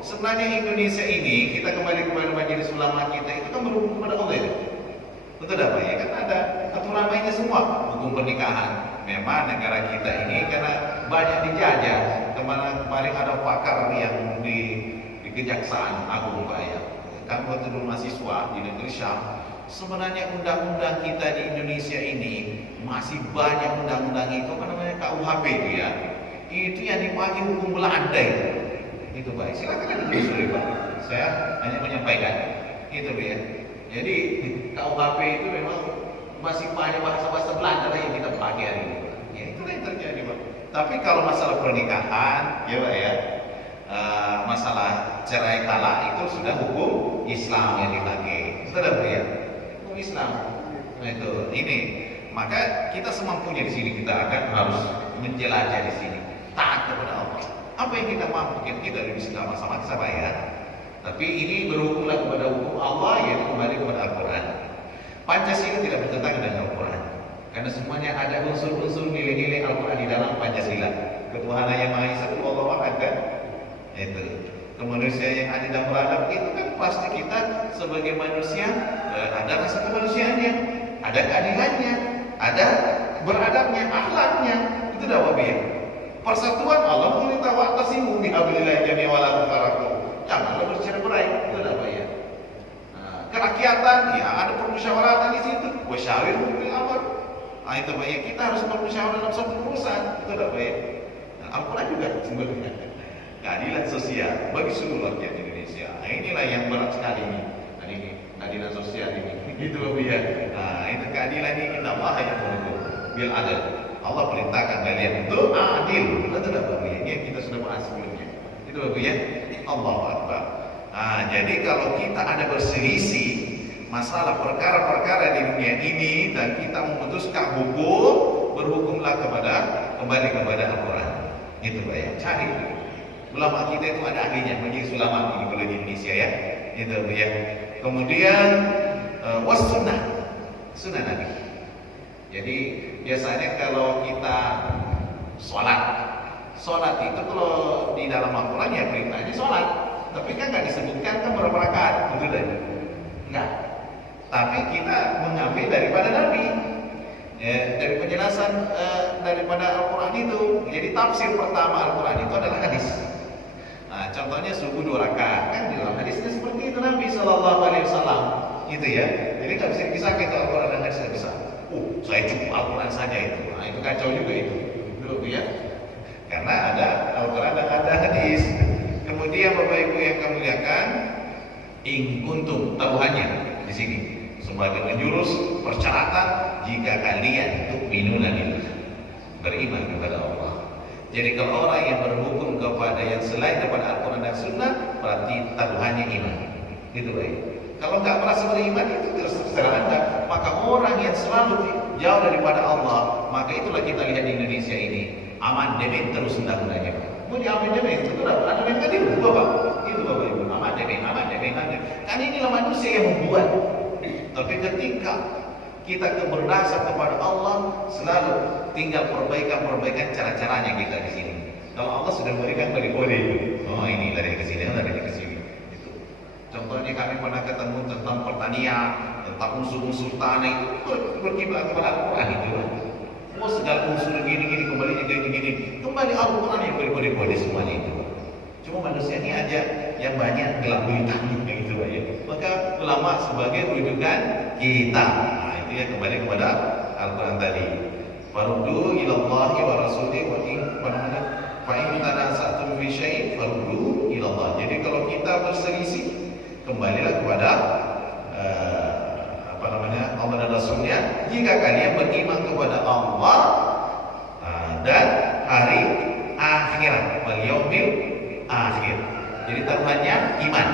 sebenarnya Indonesia ini, kita kembali kepada majelis ulama kita, itu kan berhukum kepada Allah itu. Betul apa ya? Kan ada aturan mainnya semua, hukum pernikahan. Memang negara kita ini karena banyak dijajah. Kemarin ada pakar yang di Kejaksaan Agung Pak ya. Kan waktu dulu mahasiswa di negeri Syam. Sebenarnya undang-undang kita di Indonesia ini masih banyak undang-undang itu, apa namanya KUHP itu ya. Itu yang dipakai hukum Belanda itu Pak. Silakan ditelusuri Pak. Saya hanya menyampaikan itu ya. Jadi KUHP itu memang masih banyak bahasa-bahasa Belanda yang kita pakai hari ini. Ya itulah yang terjadi Pak. Tapi kalau masalah pernikahan ya Pak ya, masalah cerai talak itu sudah hukum Islam yang dipakai. Sudah Pak ya, hukum Islam. Nah itu ini. Maka kita semampunya di sini kita akan harus menjelajah di sini. Taat kepada Allah. Apa yang kita mampu kita bisa sama-sama kita bayar. Tapi ini berhukumlah kepada hukum Allah, yaitu kembali kepada Al-Quran. Pancasila tidak bertentangan dengan Al-Quran, karena semuanya ada unsur-unsur nilai-nilai Al-Quran di dalam Pancasila. Ketuhanan yang Maha Esa itu Allah Ahad kan? Itu kemanusiaan yang adil dan beradab itu kan pasti kita sebagai manusia ada rasa kemanusiaannya, ada keadilannya, ada beradabnya, akhlaknya. Itu dah wabiyah. Persatuan Allah memerintah wa'tasimu bihablillah jami'an wa la tafarraqu. Janganlah bercerai-berai, itu dah ya. Kerakyatan, ya ada permusyawaratan di situ. Wasyawirhum fil amr. Nah itu Pak ya, kita harus bermusyawarah dalam suatu urusan. Itu dah ya. Al-Quran juga sebenarnya keadilan sosial bagi seluruh rakyat Indonesia. Nah inilah yang berat sekali ini. Nah ini keadilan sosial ini. Itu Pak ya. Nah itu keadilan ini Allah yang mengukur. bil adl. Allah perintahkan kalian untuk adil. Betul tak Bapak? Ini yang kita sudah bahas sebelumnya. Itu Bapak ya. Allahu Akbar. Jadi kalau kita ada berselisih masalah perkara-perkara di dunia ini dan kita memutuskan hukum, berhukumlah kembali kepada Al-Quran. Itu Pak ya. Cari. Ulama kita itu ada ahlinya, majelis ulama ini kalau di Indonesia ya. Itu Pak ya. Kemudian sunnah Nabi. Jadi biasanya kalau kita sholat itu kalau di dalam Al-Quran ya perintahnya sholat, tapi kan nggak disebutkan kan berapa rakaat, betul kan? Enggak. Tapi kita mengambil daripada Nabi, dari penjelasan daripada Al-Quran itu. Jadi tafsir pertama Al-Quran itu adalah hadis. Nah, contohnya subuh 2 rakaat kan di dalam hadisnya seperti itu Nabi Shallallahu Alaihi Wasallam, gitu ya. Jadi nggak bisa dipisahkan itu Al-Quran dan hadis nggak bisa. Saya cukup Al-Quran saja itu. Nah, itu kacau juga itu, dulu ya. Karena ada Al-Quran dan ada hadis. Kemudian Bapak Ibu yang kami muliakan, in kuntum taruhannya di sini sebagai menjurus persyaratan jika kalian tu'minuna billah, beriman kepada Allah. Jadi kalau orang yang berhukum kepada yang selain daripada Al-Quran dan Sunnah, berarti taruhannya iman. Itu baik. Kalau nggak merasa beriman itu terserah Anda. Maka orang yang selalu jauh daripada Allah, maka itulah kita lihat di Indonesia ini. Amandemen terus undang-undangnya. Mau diamandemen itu ada yang tadi Bapak. Itu Bapak Ibu. Amandemen. Kan inilah manusia yang membuat. Tapi ketika kita berdasar kepada Allah, selalu tinggal perbaikan cara-caranya kita di sini. Kalau Allah sudah memberikan kode-kode itu. Oh ini dari ke sini, dari ke sini. Itu. Contohnya kami pernah ketemu tentang pertanian, tentang unsur-unsur tanah itu berkiblat kepada Al-Quran itu. Oh segala unsur gini kembalinya gini. Kembali Al-Quran yang berkode-kode semuanya itu. Cuma manusia ini aja yang banyak gelap gulitanya gitu ya. Maka ulama sebagai rujukan kita. Nah, itu ya kembali kepada Al-Quran tadi. Faruddu ilallahi wa rasulihi wa in fa in tanaza'tum fi syai'in faruddu ilallah. Jadi kalau kita berselisih, kembalilah kepada Allah dan Rasulnya. Jika kalian beriman kepada Allah dan hari akhirat, wal yaumil akhir. Jadi taruhannya iman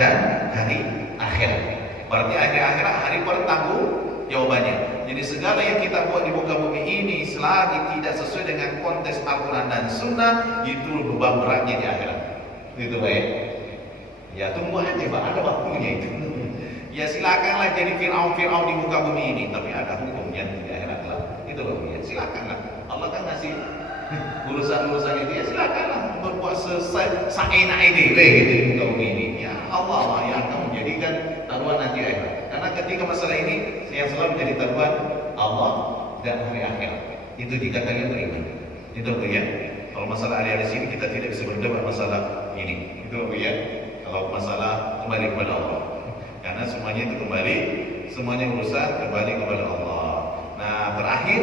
dan hari akhirat. Berarti hari akhirat hari bertanggung jawabannya. Jadi segala yang kita buat di muka bumi ini selagi tidak sesuai dengan konteks Al-Quran dan Sunnah, itu beban beratnya di akhirat. Itu baik. Ya tunggu aja Pak, ada waktunya itu. Ya silakanlah jadi Fir'aun di muka bumi ini, tapi ada hukumnya di akhirat lah. Itu loh ya, silakanlah. Allah kan ngasih urusan-urusan itu ya silakanlah berbuat seenak ini gitu di muka bumi ini. Ya Allah yang akan menjadikan taruhan nanti akhirat. Karena ketika masalah ini yang selalu menjadi taruhan Allah dan hari akhirat. Itu jika kalian beriman. Itu ya. Kalau masalah hari-hari sini kita tidak bisa berdebat masalah ini. Itu ya. Kalau masalah kembali kepada Allah. Karena semuanya itu semuanya urusan kembali kepada Allah. Nah, terakhir,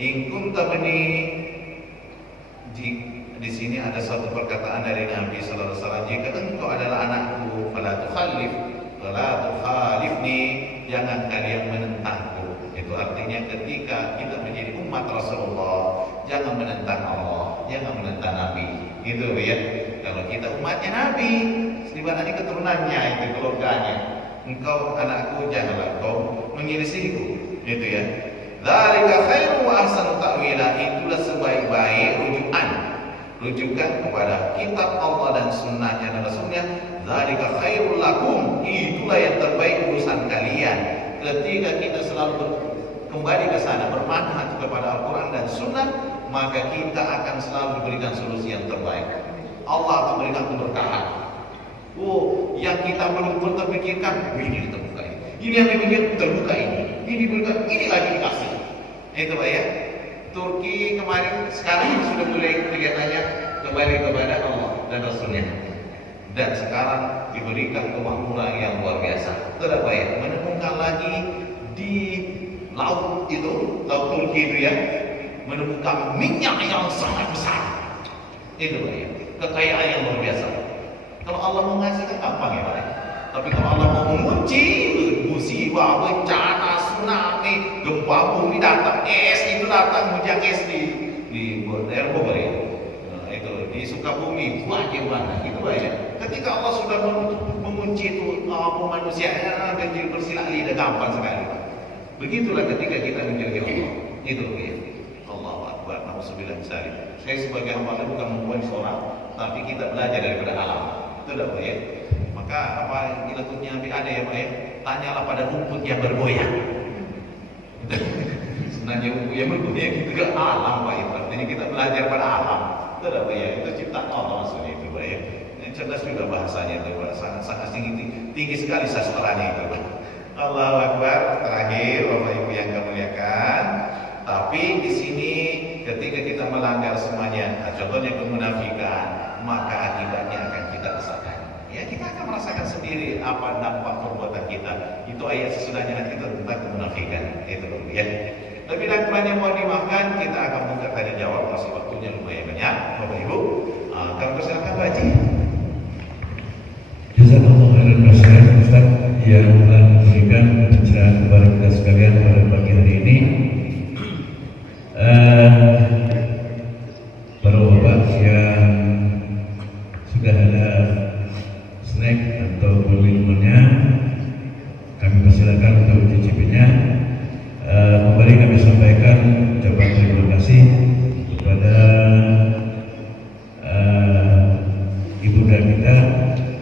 in kuntum di sini ada satu perkataan dari Nabi sallallahu alaihi wasallam, jika engkau adalah anakku, fala tukhalifni, jangan kalian menentangku. Itu artinya ketika kita menjadi umat Rasulullah, jangan menentang Allah, jangan menentang Nabi. Gitu ya. Kalau kita umatnya Nabi, sebenarnya keturunannya itu keluarganya. Engkau anakku, janganlah kau menyelisihiku, gitu ya. Dzalika khairu wa ahsanu ta'wila, itulah sebaik-baik rujukan kepada kitab Allah dan sunnahnya dan Rasulnya. Dzalika khairul lakum, itulah yang terbaik urusan kalian. Ketika kita selalu kembali ke sana, bermanhaj kepada Al-Quran dan Sunnah, maka kita akan selalu diberikan solusi yang terbaik. Allah akan memberikan keberkahan. Oh, yang kita belum terpikirkan, ini terbuka ini. Ini yang dipikir terbuka ini. Ini diberikan, ini lagi dikasih. Itu Pak ya. Turki kemarin, sekarang sudah mulai kelihatannya kembali kepada Allah dan Rasulnya. Dan sekarang diberikan kemakmuran yang luar biasa. Tidak Pak ya. Menemukan lagi di laut itu, laut Turki itu ya, menemukan minyak yang sangat besar. Itu Pak ya. Kekayaan yang luar biasa. Kalau Allah mau ngasih kan gampang ya Pak. Tapi kalau Allah mau menguji, musibah, bencana, tsunami, gempa bumi datang, es itu datang, hujan es di daerah Bogor ya. Nah, itu di Sukabumi, bagaimana gitu ya. Ketika Allah sudah mengunci itu manusianya, ganjil bersilah lidah gampang sekali. Begitulah ketika kita menjadi Allah. Itu ya. Allahu Akbar. Nauzubillah min dzalik. Saya sebagai hamba Allah bukan membuat seorang, tapi kita belajar daripada alam. Itu dah ya. Maka apa ilatunya ada ya Pak ya? Tanyalah pada rumput yang bergoyang. Sebenarnya rumput yang bergoyang itu ke alam Pak itu. Jadi kita belajar pada alam. Itu dah ya. Itu ciptaan Allah maksudnya itu Pak ya. Yang cerdas juga bahasanya itu Pak. Sangat tinggi sekali sastranya itu Pak. Allahu Akbar. Terakhir Bapak Ibu yang kami muliakan. Tapi di sini ketika kita melanggar semuanya, contohnya kemunafikan, maka akibatnya akan kita rasakan. Ya kita akan merasakan sendiri apa dampak perbuatan kita. Itu ayat sesudahnya kita tentang kemunafikan. Itu ya. Lebih dan kurangnya mohon dimaafkan. Kita akan buka tanya jawab, masih waktunya lumayan banyak, Bapak Ibu. Kami persilakan Pak Haji. Jazakallahu khairan katsiran Ustaz yang telah memberikan pencerahan kepada kita sekalian pada pagi hari ini. Para bapak yang sudah ada snack atau minumannya, kami persilakan untuk mencicipinya. Kembali kami sampaikan ucapan terima kasih kepada ibunda kita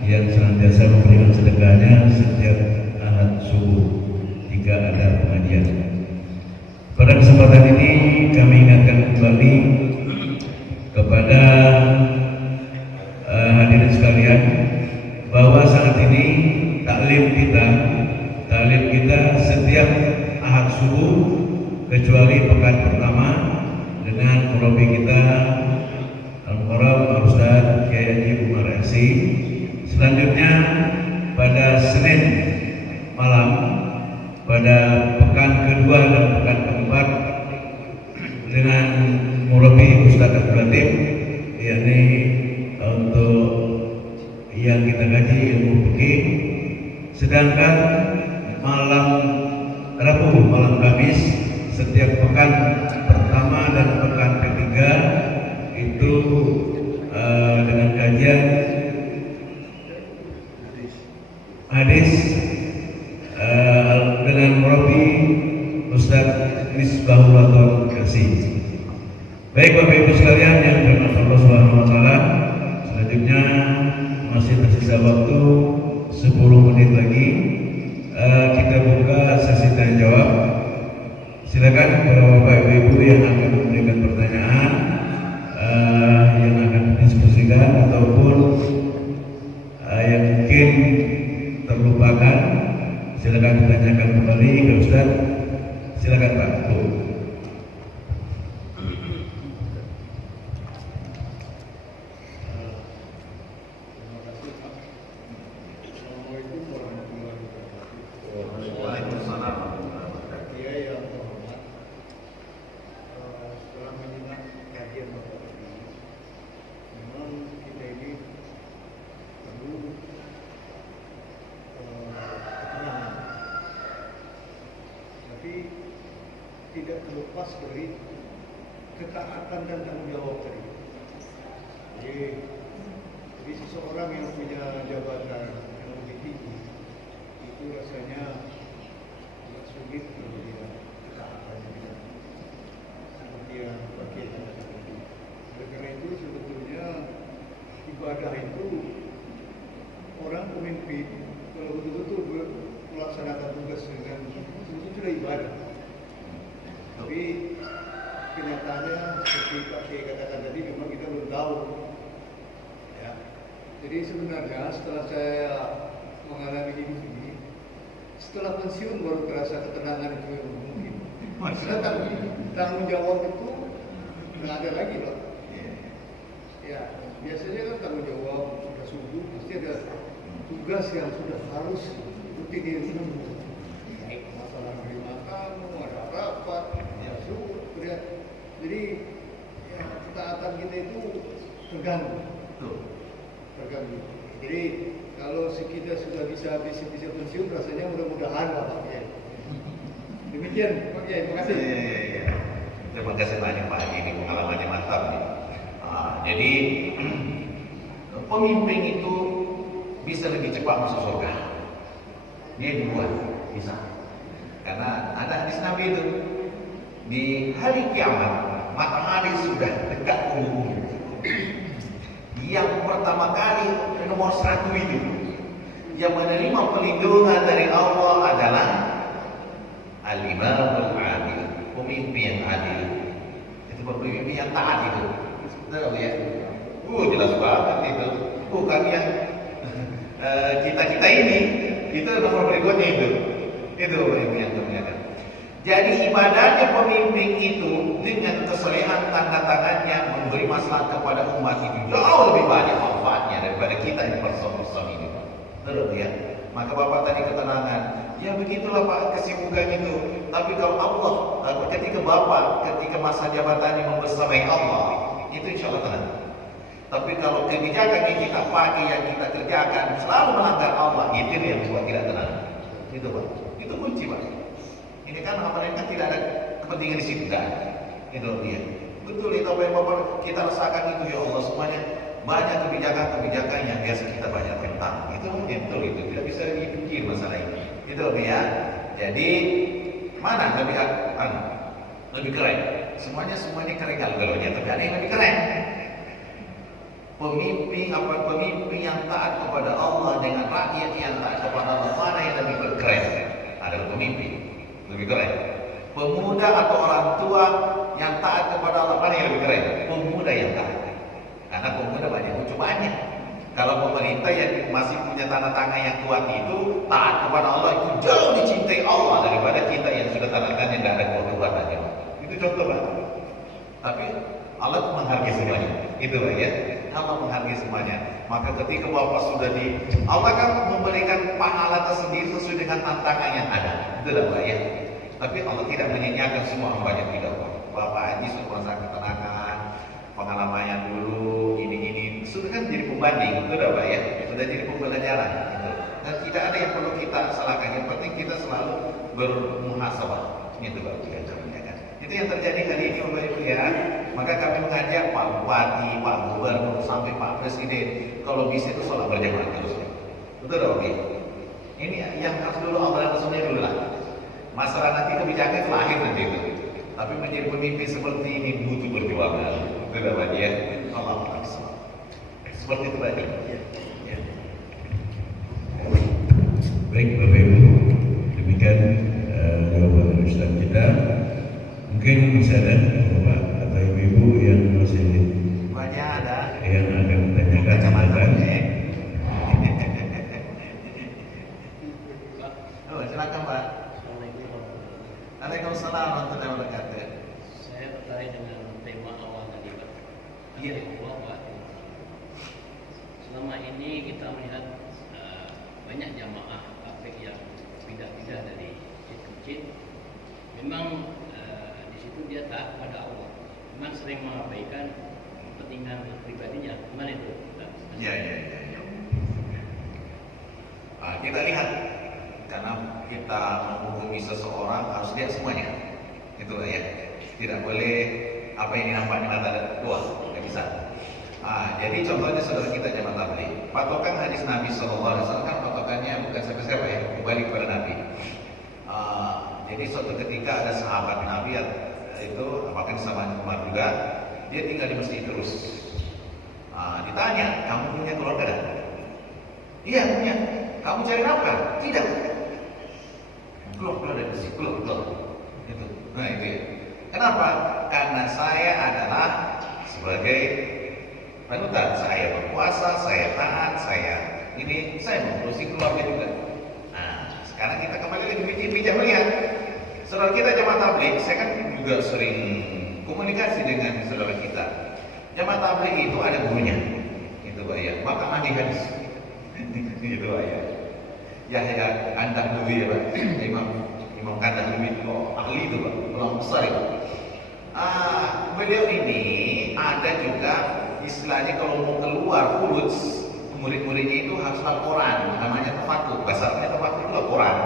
yang senantiasa memberikan sedekahnya setiap Ahad subuh jika ada pengajian. Pada kesempatan ini kami ingatkan kembali kepada hadirin sekalian bahwa saat ini taklim kita setiap Ahad subuh kecuali pekan pertama dengan murabi kita Al-Mukarram Ustaz Kiai Haji Umar Esi. Selanjutnya pada Senin malam pada pekan kedua dan pekan keempat dengan murabi Ustaz Abdul Latif, yakni untuk yang kita kaji ilmu fikih. Sedangkan malam Rabu, malam Kamis setiap pekan pertama dan pekan ketiga itu dengan kajian hadis dengan murabi Ustaz Misbahul Kasih. Baik Bapak Ibu sekalian yang dirahmati Allah Subhanahu wa taala, selanjutnya masih tersisa waktu 10 menit lagi. Kita buka sesi tanya jawab. Silakan para Bapak Ibu yang akan memberikan pertanyaan yang akan didiskusikan ataupun yang mungkin terlupakan, silakan ditanyakan kembali ke Ustaz. Silakan Pak. Tidak terlepas dari ketaatan dan tanggung jawab tadi. Jadi seseorang yang punya jabatan yang lebih tinggi itu rasanya agak sulit kalau dia ketaatannya tidak seperti yang pakai tadi. Oleh karena itu sebetulnya ibadah itu orang pemimpin kalau betul-betul melaksanakan tugas dengan itu sudah ibadah. Tapi kenyataannya seperti Pak Kiai katakan tadi memang kita belum tahu. Ya. Jadi sebenarnya setelah saya mengalami hidup ini, setelah pensiun baru terasa ketenangan itu yang mungkin. Karena tanggung jawab itu nggak ada lagi Pak. Ya, biasanya kan tanggung jawab sudah subuh pasti ada tugas yang sudah harus ikuti diri. Baik masalah terima tamu, ada rapat. Jadi ya, ketaatan kita itu terganggu. Jadi kalau kita sudah bisa pensiun rasanya mudah-mudahan lah Pak ya. Demikian, oke, terima kasih. Iya. Terima kasih banyak Pak, ini pengalamannya mantap nih. Jadi pemimpin itu bisa lebih cepat masuk surga. Dia duluan bisa. Karena ada hadis Nabi itu, di hari kiamat matahari sudah dekat ujung. Yang pertama kali nomor 1 itu yang menerima perlindungan dari Allah adalah al-imamul adil, pemimpin yang adil. Itu pemimpin yang taat itu. Tahu ya? Jelas banget itu. Bukan yang kita ini. Itu nomor berikutnya itu. Itu pemimpin yang ternyata. Jadi ibadahnya pemimpin itu dengan kesalehan tanda tangannya memberi maslahat kepada umat itu jauh lebih banyak manfaatnya daripada kita yang person ini. Terus ya. Maka Bapak tadi ketenangan. Ya begitulah Pak kesibukan itu. Tapi kalau Allah ketika masa jabatannya membersamai Allah, itu insya Allah tenang. Tapi kalau kebijakan yang kita pakai, yang kita kerjakan selalu melanggar Allah, itu yang membuat tidak tenang. Itu Pak. Itu kunci Pak. Ini kan mereka tidak ada kepentingan di situ kan? Itu dia. Betul itu apa yang Bapak kita rasakan itu ya Allah semuanya banyak kebijakan-kebijakan yang biasa kita banyak tentang. Itu betul itu tidak bisa dipikir masalah ini. Itu ya. Jadi mana lebih keren? Semuanya keren kalau-galanya, tapi ada yang lebih keren. Pemimpin yang taat kepada Allah dengan rakyat yang taat kepada Allah, mana yang lebih keren? Adalah pemimpin. Lebih keren. Pemuda atau orang tua yang taat kepada Allah, mana yang lebih keren? Pemuda yang taat. Karena pemuda banyak cobaannya. Kalau pemerintah yang masih punya tanda tangan yang kuat itu taat kepada Allah, itu jauh dicintai Allah daripada kita yang sudah tanda tangan yang tidak ada kekuatannya. Itu contoh Pak. Tapi Allah menghargai semuanya. Itu Pak ya. Allah menghargai semuanya. Maka ketika Bapak sudah Allah kan memberikan pahala tersendiri sesuai dengan tantangan yang ada. Itu lah Pak ya. Tapi Allah tidak menyanyiakan semua hambanya tidak Pak. Bapak Haji sudah merasa ketenangan, pengalaman yang dulu, ini sudah kan jadi pembanding, itu dah Pak ya. Sudah jadi pembelajaran. Gitu. Dan tidak ada yang perlu kita salahkan. Yang penting kita selalu bermuhasabah. Itu Pak ya kan. Itu yang terjadi hari ini Bapak Ibu ya. Maka kami mengajak Pak Bupati, Pak Gubernur sampai Pak Presiden, kalau bisa itu sholat berjamaah terus. Betul Pak ya. Ini yang harus dulu Allah dan Rasulnya dulu lah. Masalah nanti kebijakan itu lahir nanti itu. Tapi menjadi pemimpin seperti ini butuh perjuangan. Betul Pak ya. Allah Akbar. Seperti itu tadi. Ya. Baik Bapak Ibu, demikian jawaban Ustaz kita. Mungkin bisa ada Bapak atau Ibu yang masih Banyak ada yang akan menanyakan kacamata. Silakan Pak. Waalaikumsalam warahmatullahi wabarakatuh. Saya tertarik dengan tema awal tadi Pak. Iya. Bahwa selama ini kita melihat banyak jamaah kafir yang pindah-pindah dari masjid-masjid. Memang di situ dia taat kepada Allah. Memang sering mengabaikan kepentingan pribadinya. Gimana itu? Ya. Kita lihat karena kita menghukumi seseorang harus lihat semuanya. Itulah ya. Tidak boleh apa yang nampaknya mata dua, tidak bisa. Jadi contohnya saudara kita jamaah tabligh. Patokan hadis Nabi SAW kan patokannya bukan siapa-siapa ya, kembali kepada Nabi. Jadi suatu ketika ada sahabat Nabi itu, apakah sama Umar juga, dia tinggal di masjid terus. Ditanya, kamu punya keluarga tak? Iya punya. Kamu cari nafkah? Tidak. Keluar dari masjid, keluar. Itu. Nah itu ya. Kenapa? Karena saya adalah sebagai panutan, saya berpuasa, saya taat, saya mengurusi keluarga juga. Nah, sekarang kita kembali lagi bijak melihat. Saudara kita jamaah tabligh, saya kan juga sering komunikasi dengan saudara kita. Jamaah tabligh itu ada gurunya, itu Pak ya. Maka mandi hadis, itu Pak ya. Yahya An-Nahwi ya Pak, Imam An-Nahwi itu ahli itu Pak, ulama besar itu. Beliau ini ada juga istilahnya kalau mau keluar mulut murid-muridnya itu harus laporan, namanya tafakur, bahasanya tafakur itu laporan.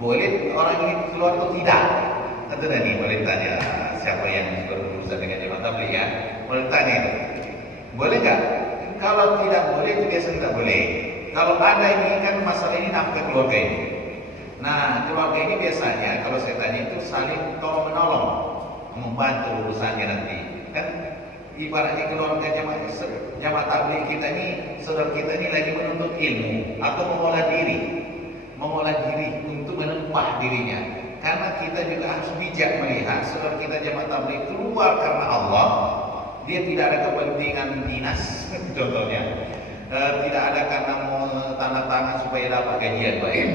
Boleh orang ini keluar atau tidak? Itu tadi boleh tanya siapa yang berurusan dengan jemaah tabligh ya. Boleh tanya itu. Boleh nggak? Kalau tidak boleh itu biasa tidak boleh. Kalau ada ini kan masalah ini nafkah keluarga ini. Nah keluarga ini biasanya kalau saya tanya itu saling tolong menolong, membantu urusannya nanti. Kan ibaratnya keluarga jamaah tabligh kita ini, saudara kita ini lagi menuntut ilmu atau mengolah diri untuk menempah dirinya. Karena kita juga harus bijak melihat saudara kita jamaah tabligh keluar karena Allah. Dia tidak ada kepentingan dinas, contohnya tidak ada karena mau tanda tangan supaya dapat gajian, Pak ya.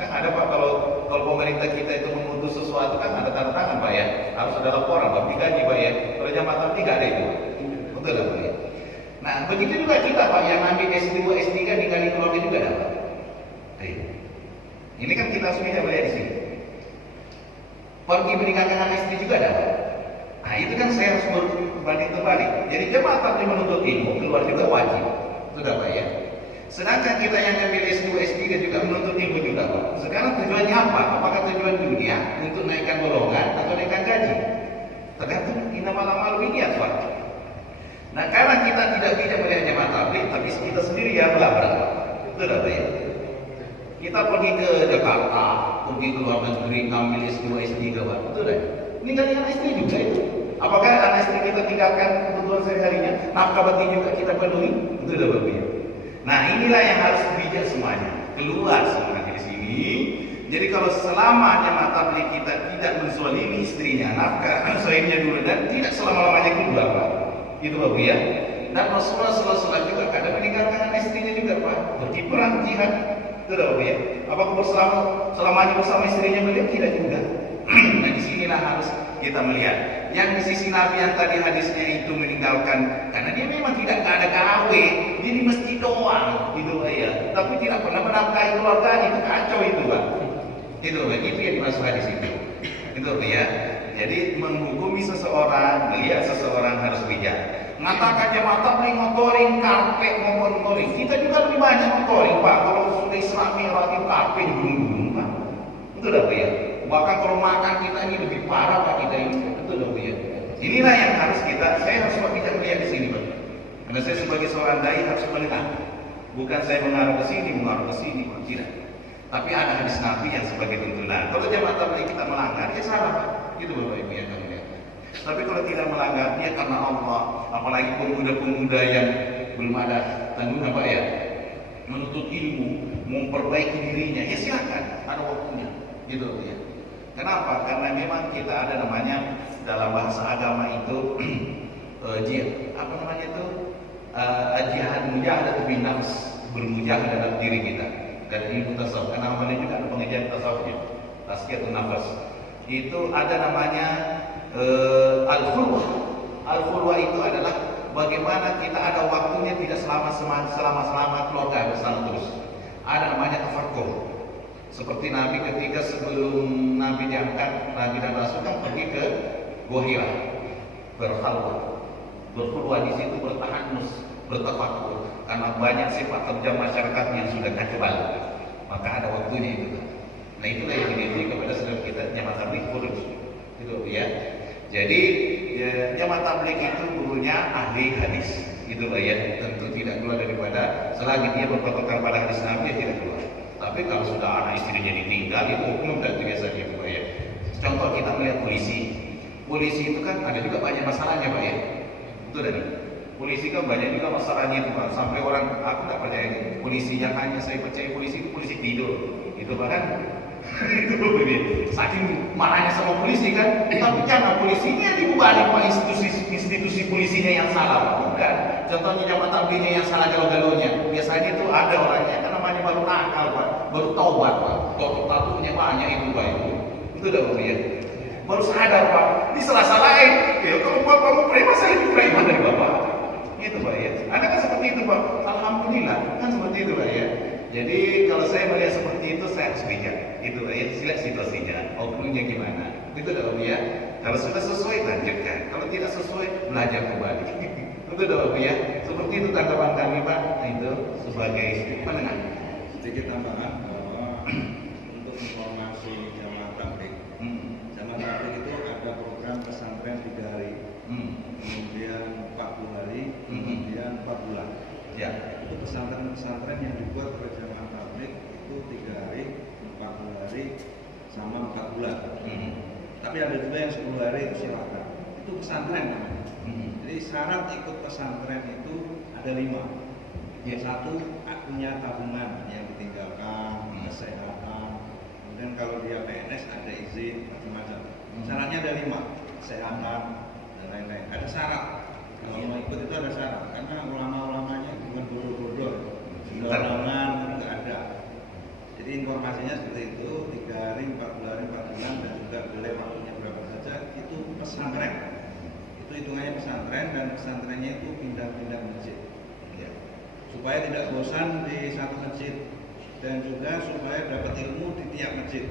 Kan ada Pak, kalau pemerintah kita itu memutus sesuatu kan ada tanda tangan Pak ya, harus ada laporan Pak, digaji Pak ya. Kalau jamaah tabligh tidak ada itu, betul Pak ya. Nah begitu juga kita Pak yang ambil S2, S3 digali keluarga juga dapat. Ini kan kita semua melihat di sini. Pergi meninggalkan anak istri juga dapat. Nah itu kan saya harus berbanding terbalik. Jadi jemaah tabligh menuntut ilmu keluar juga wajib, sudah Pak ya. Sedangkan kita yang ambil S2, S3 juga menuntut ilmu juga Pak. Sekarang tujuannya apa? Apakah tujuan dunia untuk naikkan golongan atau naikkan gaji? Tergantung innamal a'malu binniyat Pak. Nah karena kita tidak bijak melihat jemaah tabligh, tapi kita sendiri yang melabrak, sudah Pak ya. Kita pergi ke Jakarta, pergi ke luar negeri, ambil S2, S3 Pak, sudah. Ninggalin anak istri juga itu. Apakah anak istri kita tinggalkan kebutuhan sehari-harinya? Nafkah batin juga kita penuhi? Itu udah berbeda. Nah inilah yang harus bijak semuanya. Keluar semuanya di sini. Jadi kalau selama jemaah tabligh kita tidak menzalimi istrinya, nafkah suaminya dulu dan tidak selama-lamanya keluar Pak. Itu Bapak ya. Dan Rasulullah SAW juga kadang meninggalkan anak istrinya juga Pak. Pergi perang jihad. Itu Bapak ya. Apakah selamanya bersama istrinya beliau? Tidak juga. Nah disinilah harus kita melihat. Yang di sisi Nabi yang tadi hadisnya itu meninggalkan karena dia memang tidak ada gawe, dia di masjid doang, gitu Pak ya. Tapi tidak pernah menafkahi keluarganya, itu kacau itu Pak. Itu Pak, itu yang dimaksud hadis itu. Itu Pak ya. Jadi menghukumi seseorang, melihat seseorang harus bijak. Mengatakan jemaah tabligh ngotorin karpet, ngotorin. Kita juga lebih banyak ngotorin Pak. Kalau sudah Islami rakyat karpet gunung-gunung Pak. Itu dah Pak ya. Bahkan kalau makan kita ini lebih parah Pak kita ini. Itu dah Pak ya. Inilah yang harus saya harus bijak melihat di sini Pak. Karena saya sebagai seorang dai harus menengah. Bukan saya mengarah ke sini Pak. Tidak. Tapi ada hadis Nabi yang sebagai tuntunan. Kalau jemaah tabligh kita melanggar, ya salah Pak. Itu Bapak Ibu yang kami lihat. Tapi kalau tidak melanggar, dia karena Allah. Apalagi pemuda-pemuda yang belum ada tanggungan Pak ya, menuntut ilmu, memperbaiki dirinya, ya silakan, ada waktunya. Gitu Pak ya. Kenapa? Karena memang kita ada namanya dalam bahasa agama itu jihad mujahadah bin nafs, bermujahadah dalam diri kita. Dan ilmu tasawuf, karena namanya juga ada pengajian tasawufnya, tazkiyatun nafas. Itu ada namanya al-khulwah. Al-khulwah itu adalah bagaimana kita ada waktunya tidak selama keluarga bersama terus. Ada namanya tafakur. Seperti Nabi ketika sebelum Nabi diangkat, Nabi dan Rasul kan pergi ke Gua Hira, berkhalwah, berkhulwah di situ, bertahanus, bertafakur, karena banyak sifat terjam masyarakat yang sudah kacau balau. Maka ada waktunya itu. Nah itulah yang diberi kepada saudara kita jamaah tabligh khusus. Itu ya. Jadi jamaah tabligh itu gurunya ahli hadis. Itu ya. Tentu tidak keluar daripada selagi dia berpatokan pada hadis Nabi, dia tidak keluar. Tapi kalau sudah anak istrinya ditinggal, itu hukum dan biasa dia Pak ya. Contoh kita melihat polisi. Polisi itu kan ada juga banyak masalahnya Pak ya. Itu tadi. Polisi kan banyak juga masalahnya itu Pak. Sampai orang, aku tak percaya ini. Polisi yang hanya saya percaya polisi itu polisi tidur. Itu Pak kan. Itu saking marahnya sama polisi kan. Tapi jangan polisinya dibubarin Pak, institusi polisinya yang salah Pak. Bukan. Contohnya jamaah tablighnya yang salah galau-galaunya. Biasanya itu ada orangnya kan namanya baru nakal Pak, baru taubat Pak. Tatunya banyak itu Pak itu. Itu udah Pak ya. Baru sadar Pak, disalah-salahin. Ya kalau Bapak mau preman, saya lebih preman dari Bapak. Itu Pak ya. Ada kan seperti itu Pak. Alhamdulillah kan seperti itu Pak ya. Jadi kalau saya melihat seperti itu saya harus bijak. Itu Pak ya. Lihat situasinya, oknumnya gimana. Itu udah Pak ya. Kalau sudah sesuai lanjutkan. Kalau tidak sesuai belajar kembali. Itu udah Pak ya. Seperti itu tanggapan kami Pak. Itu sebagai penengah. Sedikit tambahan bahwa untuk informasi informasi jamaah tabligh. Jamaah tabligh itu ada program pesantren 3 hari, kemudian 40 hari, kemudian 4 bulan. Ya. Itu pesantren-pesantren yang dibuat oleh jamaah tabligh itu 3 hari, 40 hari, sama 4 bulan. Tapi ada juga yang 10 hari itu silakan. Itu pesantren namanya. Jadi syarat ikut pesantren itu ada 5. Yang satu, punya tabungan yang ditinggalkan, kesehatan. Kemudian kalau dia PNS ada izin macam-macam. Syaratnya ada 5, kesehatan dan lain-lain. Ada syarat. Kalau mau ikut itu ada syarat. Karena ulama-ulamanya bukan bodoh-bodoh, sembarangan nggak ada. Jadi informasinya seperti itu, 3 hari, 40 hari, 4 bulan, dan juga boleh waktunya berapa saja. Itu pesantren. Itu hitungannya pesantren, dan pesantrennya itu pindah-pindah masjid. Supaya tidak bosan di satu masjid, dan juga supaya dapat ilmu di tiap masjid.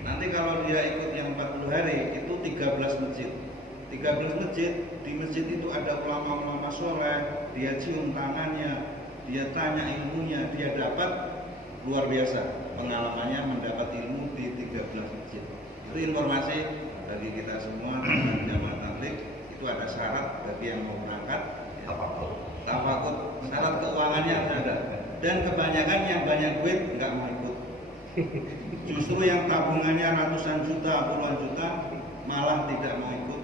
Nanti kalau dia ikut yang 40 hari itu 13 masjid. 13 masjid, di masjid itu ada ulama-ulama soleh, dia cium tangannya, dia tanya ilmunya, dia dapat luar biasa pengalamannya mendapat ilmu di 13 masjid. Itu informasi bagi kita semua jamaah tabligh. Itu ada syarat bagi yang mau berangkat. Tafakut, syarat keuangannya harus ada. Dan kebanyakan yang banyak duit nggak mau ikut. Justru yang tabungannya ratusan juta, puluhan juta malah tidak mau ikut.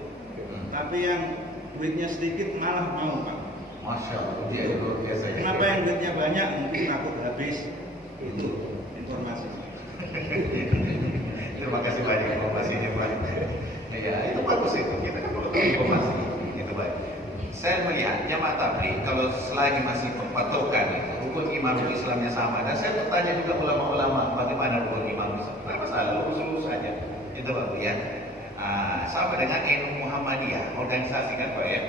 Tapi yang duitnya sedikit malah mau, Pak. Masya Allah, dia luar biasa. Kenapa yang duitnya banyak? Mungkin takut habis. Itu informasi. Terima kasih banyak informasinya, Pak. Ya, itu bagus itu. Kita kan perlu informasi. Itu baik. Saya melihat jamaah tabligh kalau selagi masih patokan itu rukun iman Islamnya sama, dan saya bertanya juga ulama-ulama bagaimana rukun iman Islam. Tidak masalah, lurus-lurus saja. Itu Pak ya. Sama dengan NU Muhammadiyah, organisasi kan Pak ya.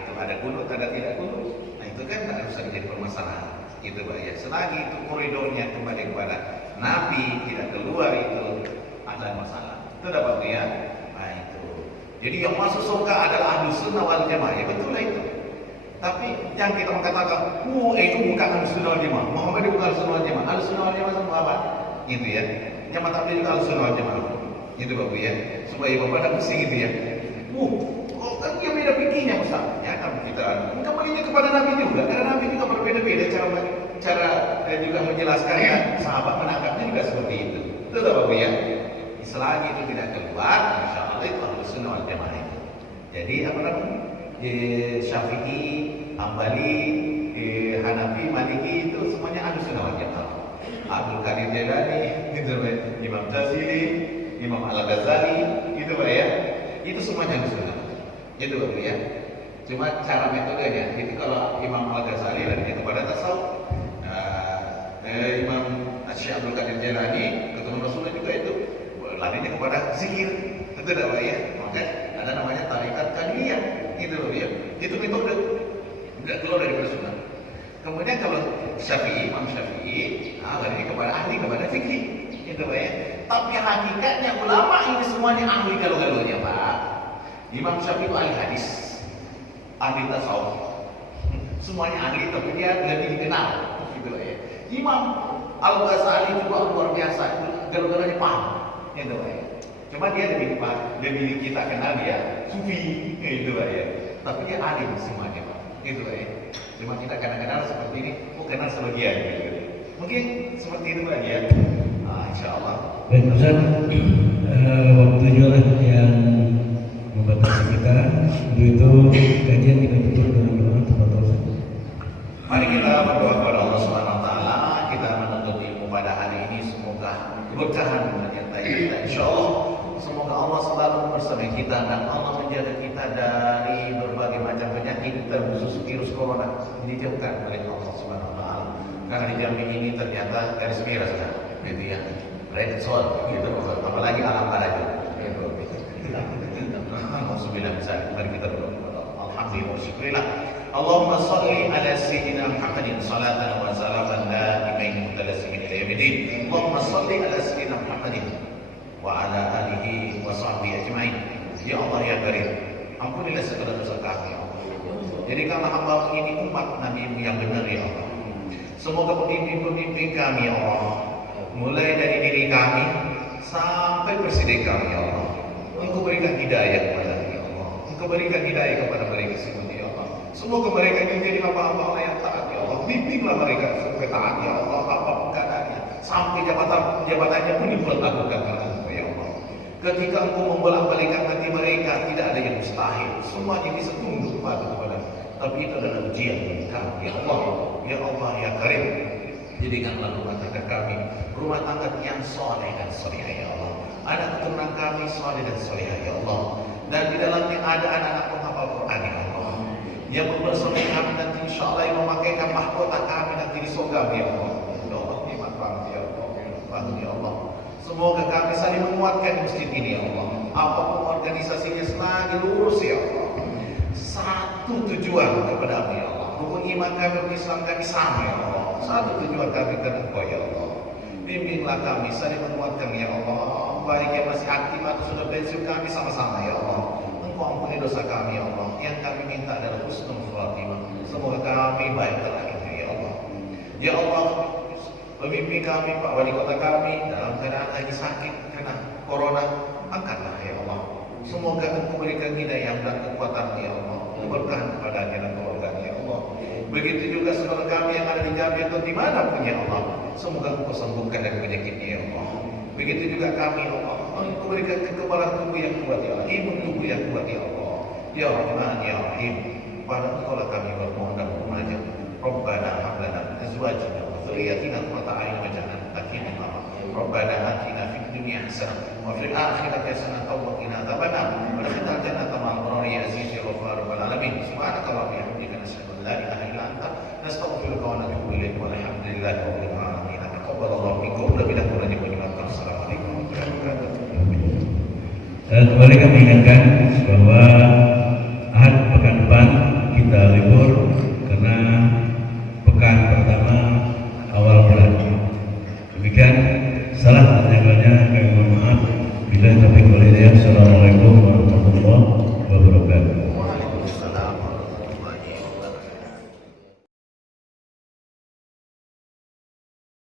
Itu ada kunut, ada tidak kunut. Nah itu kan tidak usah jadi permasalahan. Itu Pak ya. Selagi itu koridornya kembali kepada Nabi, tidak keluar itu ada masalah. Itu dapat ya. Nah itu. Jadi yang masuk surga adalah Ahlus Sunnah wal Jamaah. Ya betul lah itu. Tapi yang kita mengatakan, itu bukan Ahlus Sunnah wal Jamaah. Muhammad bukan Ahlus Sunnah wal Jamaah. Ahlus Sunnah wal Jamaah sama apa? Gitu ya. Jamaah tabligh juga Ahlus Sunnah wal Jamaah. Gitu Bapak ya. Supaya Bapak ada pusing gitu ya. Kan dia beda pikirnya Ustaz. Ya kan kita kembalinya kepada Nabi juga. Karena Nabi juga berbeda-beda cara juga menjelaskan sahabat menangkapnya juga seperti itu. Itu Bapak ya. Selagi itu tidak keluar, insya Allah itu Ahlus Sunnah wal Jamaah itu. Jadi apa namanya? Syafi'i, Hambali, Hanafi, Maliki itu semuanya Ahlus Sunnah wal Jamaah. Abdul Qadir Jailani, gitu Imam Jazili, Imam Al-Ghazali, gitu Pak ya. Itu semuanya Ahlus Sunnah. Itu Pak ya. Cuma cara metodenya. Jadi kalau Imam Al-Ghazali lari kepada tasawuf, Imam Syekh Abdul Qadir Jailani ketemu Rasulullah juga itu larinya kepada zikir. Itu tidak Pak ya. Maka ada namanya tarikat Qadiriyah. Gitu Pak ya. Itu metode tidak keluar dari sunnah. Kemudian kalau Syafi'i, Imam Syafi'i, lari kepada ahli, kepada fikih. Itu Pak ya. Tapi hakikatnya ulama ini semuanya ahli galau-galaunya Pak. Imam Syafi'i itu ahli hadis, ahli tasawuf. Semuanya ahli, tapi dia lebih dikenal. Gitu Pak ya. Imam Al-Ghazali juga luar biasa, galau-galaunya paham. Itu Pak ya. Cuma dia lebih kita kenal dia sufi, itu Pak ya. Tapi dia ahli semuanya Pak. Itu Pak ya. Cuma kita kadang-kadang seperti ini, kenal sebagian gitu. Mungkin seperti itu Pak ya. Insya Allah. Baik Ustaz, waktu juga yang membatasi kita. Untuk itu kajian kita tutup dengan doa teman-teman. Mari kita berdoa kepada Allah Subhanahu Wa Taala. Kita menuntut ilmu pada hari ini, semoga keberkahan menyertai kita. Insya Allah, semoga Allah selalu bersama kita dan Allah menjaga kita dari berbagai macam penyakit terkhusus virus corona. Dijauhkan oleh Allah Subhanahu Wa Taala. Karena di Jambi ini ternyata garis merah sudah, gitu ya, red zone, gitu. Apalagi alam barajo. Alhamdulillah bisa. Mari kita berdoa. Alhamdulillah syukurillah. Allahumma salli ala sayyidina Muhammadin salatan wa salaman daimain mutalassimin ila yaumil. Allahumma salli ala sayyidina Muhammadin wa ala alihi wa sahbihi ajmain. Ya Allah ya Karim, ampunilah segala dosa kami. Jadikanlah hamba ini umat Nabi yang benar ya Allah. Semoga pemimpin-pemimpin kami ya Allah, mulai dari diri kami, sampai presiden kami ya Allah. Engkau berikan hidayah kepada kami ya Allah. Engkau berikan hidayah kepada mereka semua ya Allah. Semoga mereka ini menjadi hamba-hamba Allah yang taat ya Allah. Bimbinglah mereka sampai taat ya Allah, apapun keadaannya, sampai jabatannya pun diperlakukan karena Engkau ya Allah. Ketika Engkau membolak-balikan hati mereka, tidak ada yang mustahil. Semuanya bisa tunduk patuh kepada. Tapi itu adalah ujian bagi kami ya Allah. Ya Allah ya Karim, jadikanlah rumah tangga kami rumah tangga yang soleh dan solehah ya Allah. Anak keturunan kami soleh dan solehah ya Allah. Dan di dalamnya ada anak-anak penghafal Quran ya Allah, yang bersama kami nanti insya Allah yang memakaikan mahkota kami nanti di surga ya Allah. Ya Allah, nikmat banget ya Allah, banget ya Allah. Semoga kami saling menguatkan masjid ini ya Allah. Apapun organisasinya selagi lurus ya Allah. Satu tujuan kepada kami ya Allah. Rukun iman kami, rukun Islam kami sama ya Allah. Satu tujuan kami ke Engkau ya Allah. Bimbinglah kami saling menguatkan ya Allah. Baik yang masih aktif atau sudah pensiun kami sama-sama ya Allah. Engkau ampuni dosa kami ya Allah. Yang kami minta adalah husnul khatimah. Semoga kami baik terakhir ya Allah. Ya Allah, pemimpin kami, Pak Wali Kota kami dalam keadaan lagi sakit karena corona, angkatlah ya Allah. Semoga Engkau berikan hidayah dan kekuatan ya Allah. Berkahan kepadanya dan keluarganya ya Allah. Begitu juga saudara kami yang ada di Jambi atau di mana pun ya Allah. Semoga Engkau sembuhkan dari penyakitnya ya Allah. Begitu juga kami ya Allah. Engkau berikan kekebalan tubuh yang kuat ya Allah. Imun tubuh yang kuat ya Allah. Ya Rahman ya Rahim. Pada Engkau lah kami bermohon dan bermunajat. Rabbana hab lana min azwajina wa dhurriyyatina qurrata a'yun waj'alna lil muttaqina imama. Rabbana atina fid dunya hasanah wa fil akhirati hasanah wa qina adzabannar. Wa adkhilna jannata ma'al abrar ya aziz ya ghafur rabbal alamin. Subhanakallahumma wa bihamdika nashhadu an la ilaha illa anta nastaghfiruka wa natubu ilaik. Walhamdulillahi rabbil alamin. Taqabbalallahu minkum wa minna wa assalamualaikum warahmatullahi wabarakatuh. Kembali kami ingatkan bahwa Ahad pekan depan kita libur karena pekan pertama awal bulan. Demikian, salah tanggalnya kami mohon maaf. Bila taufiq wal hidayah. Assalamualaikum warahmatullahi wabarakatuh.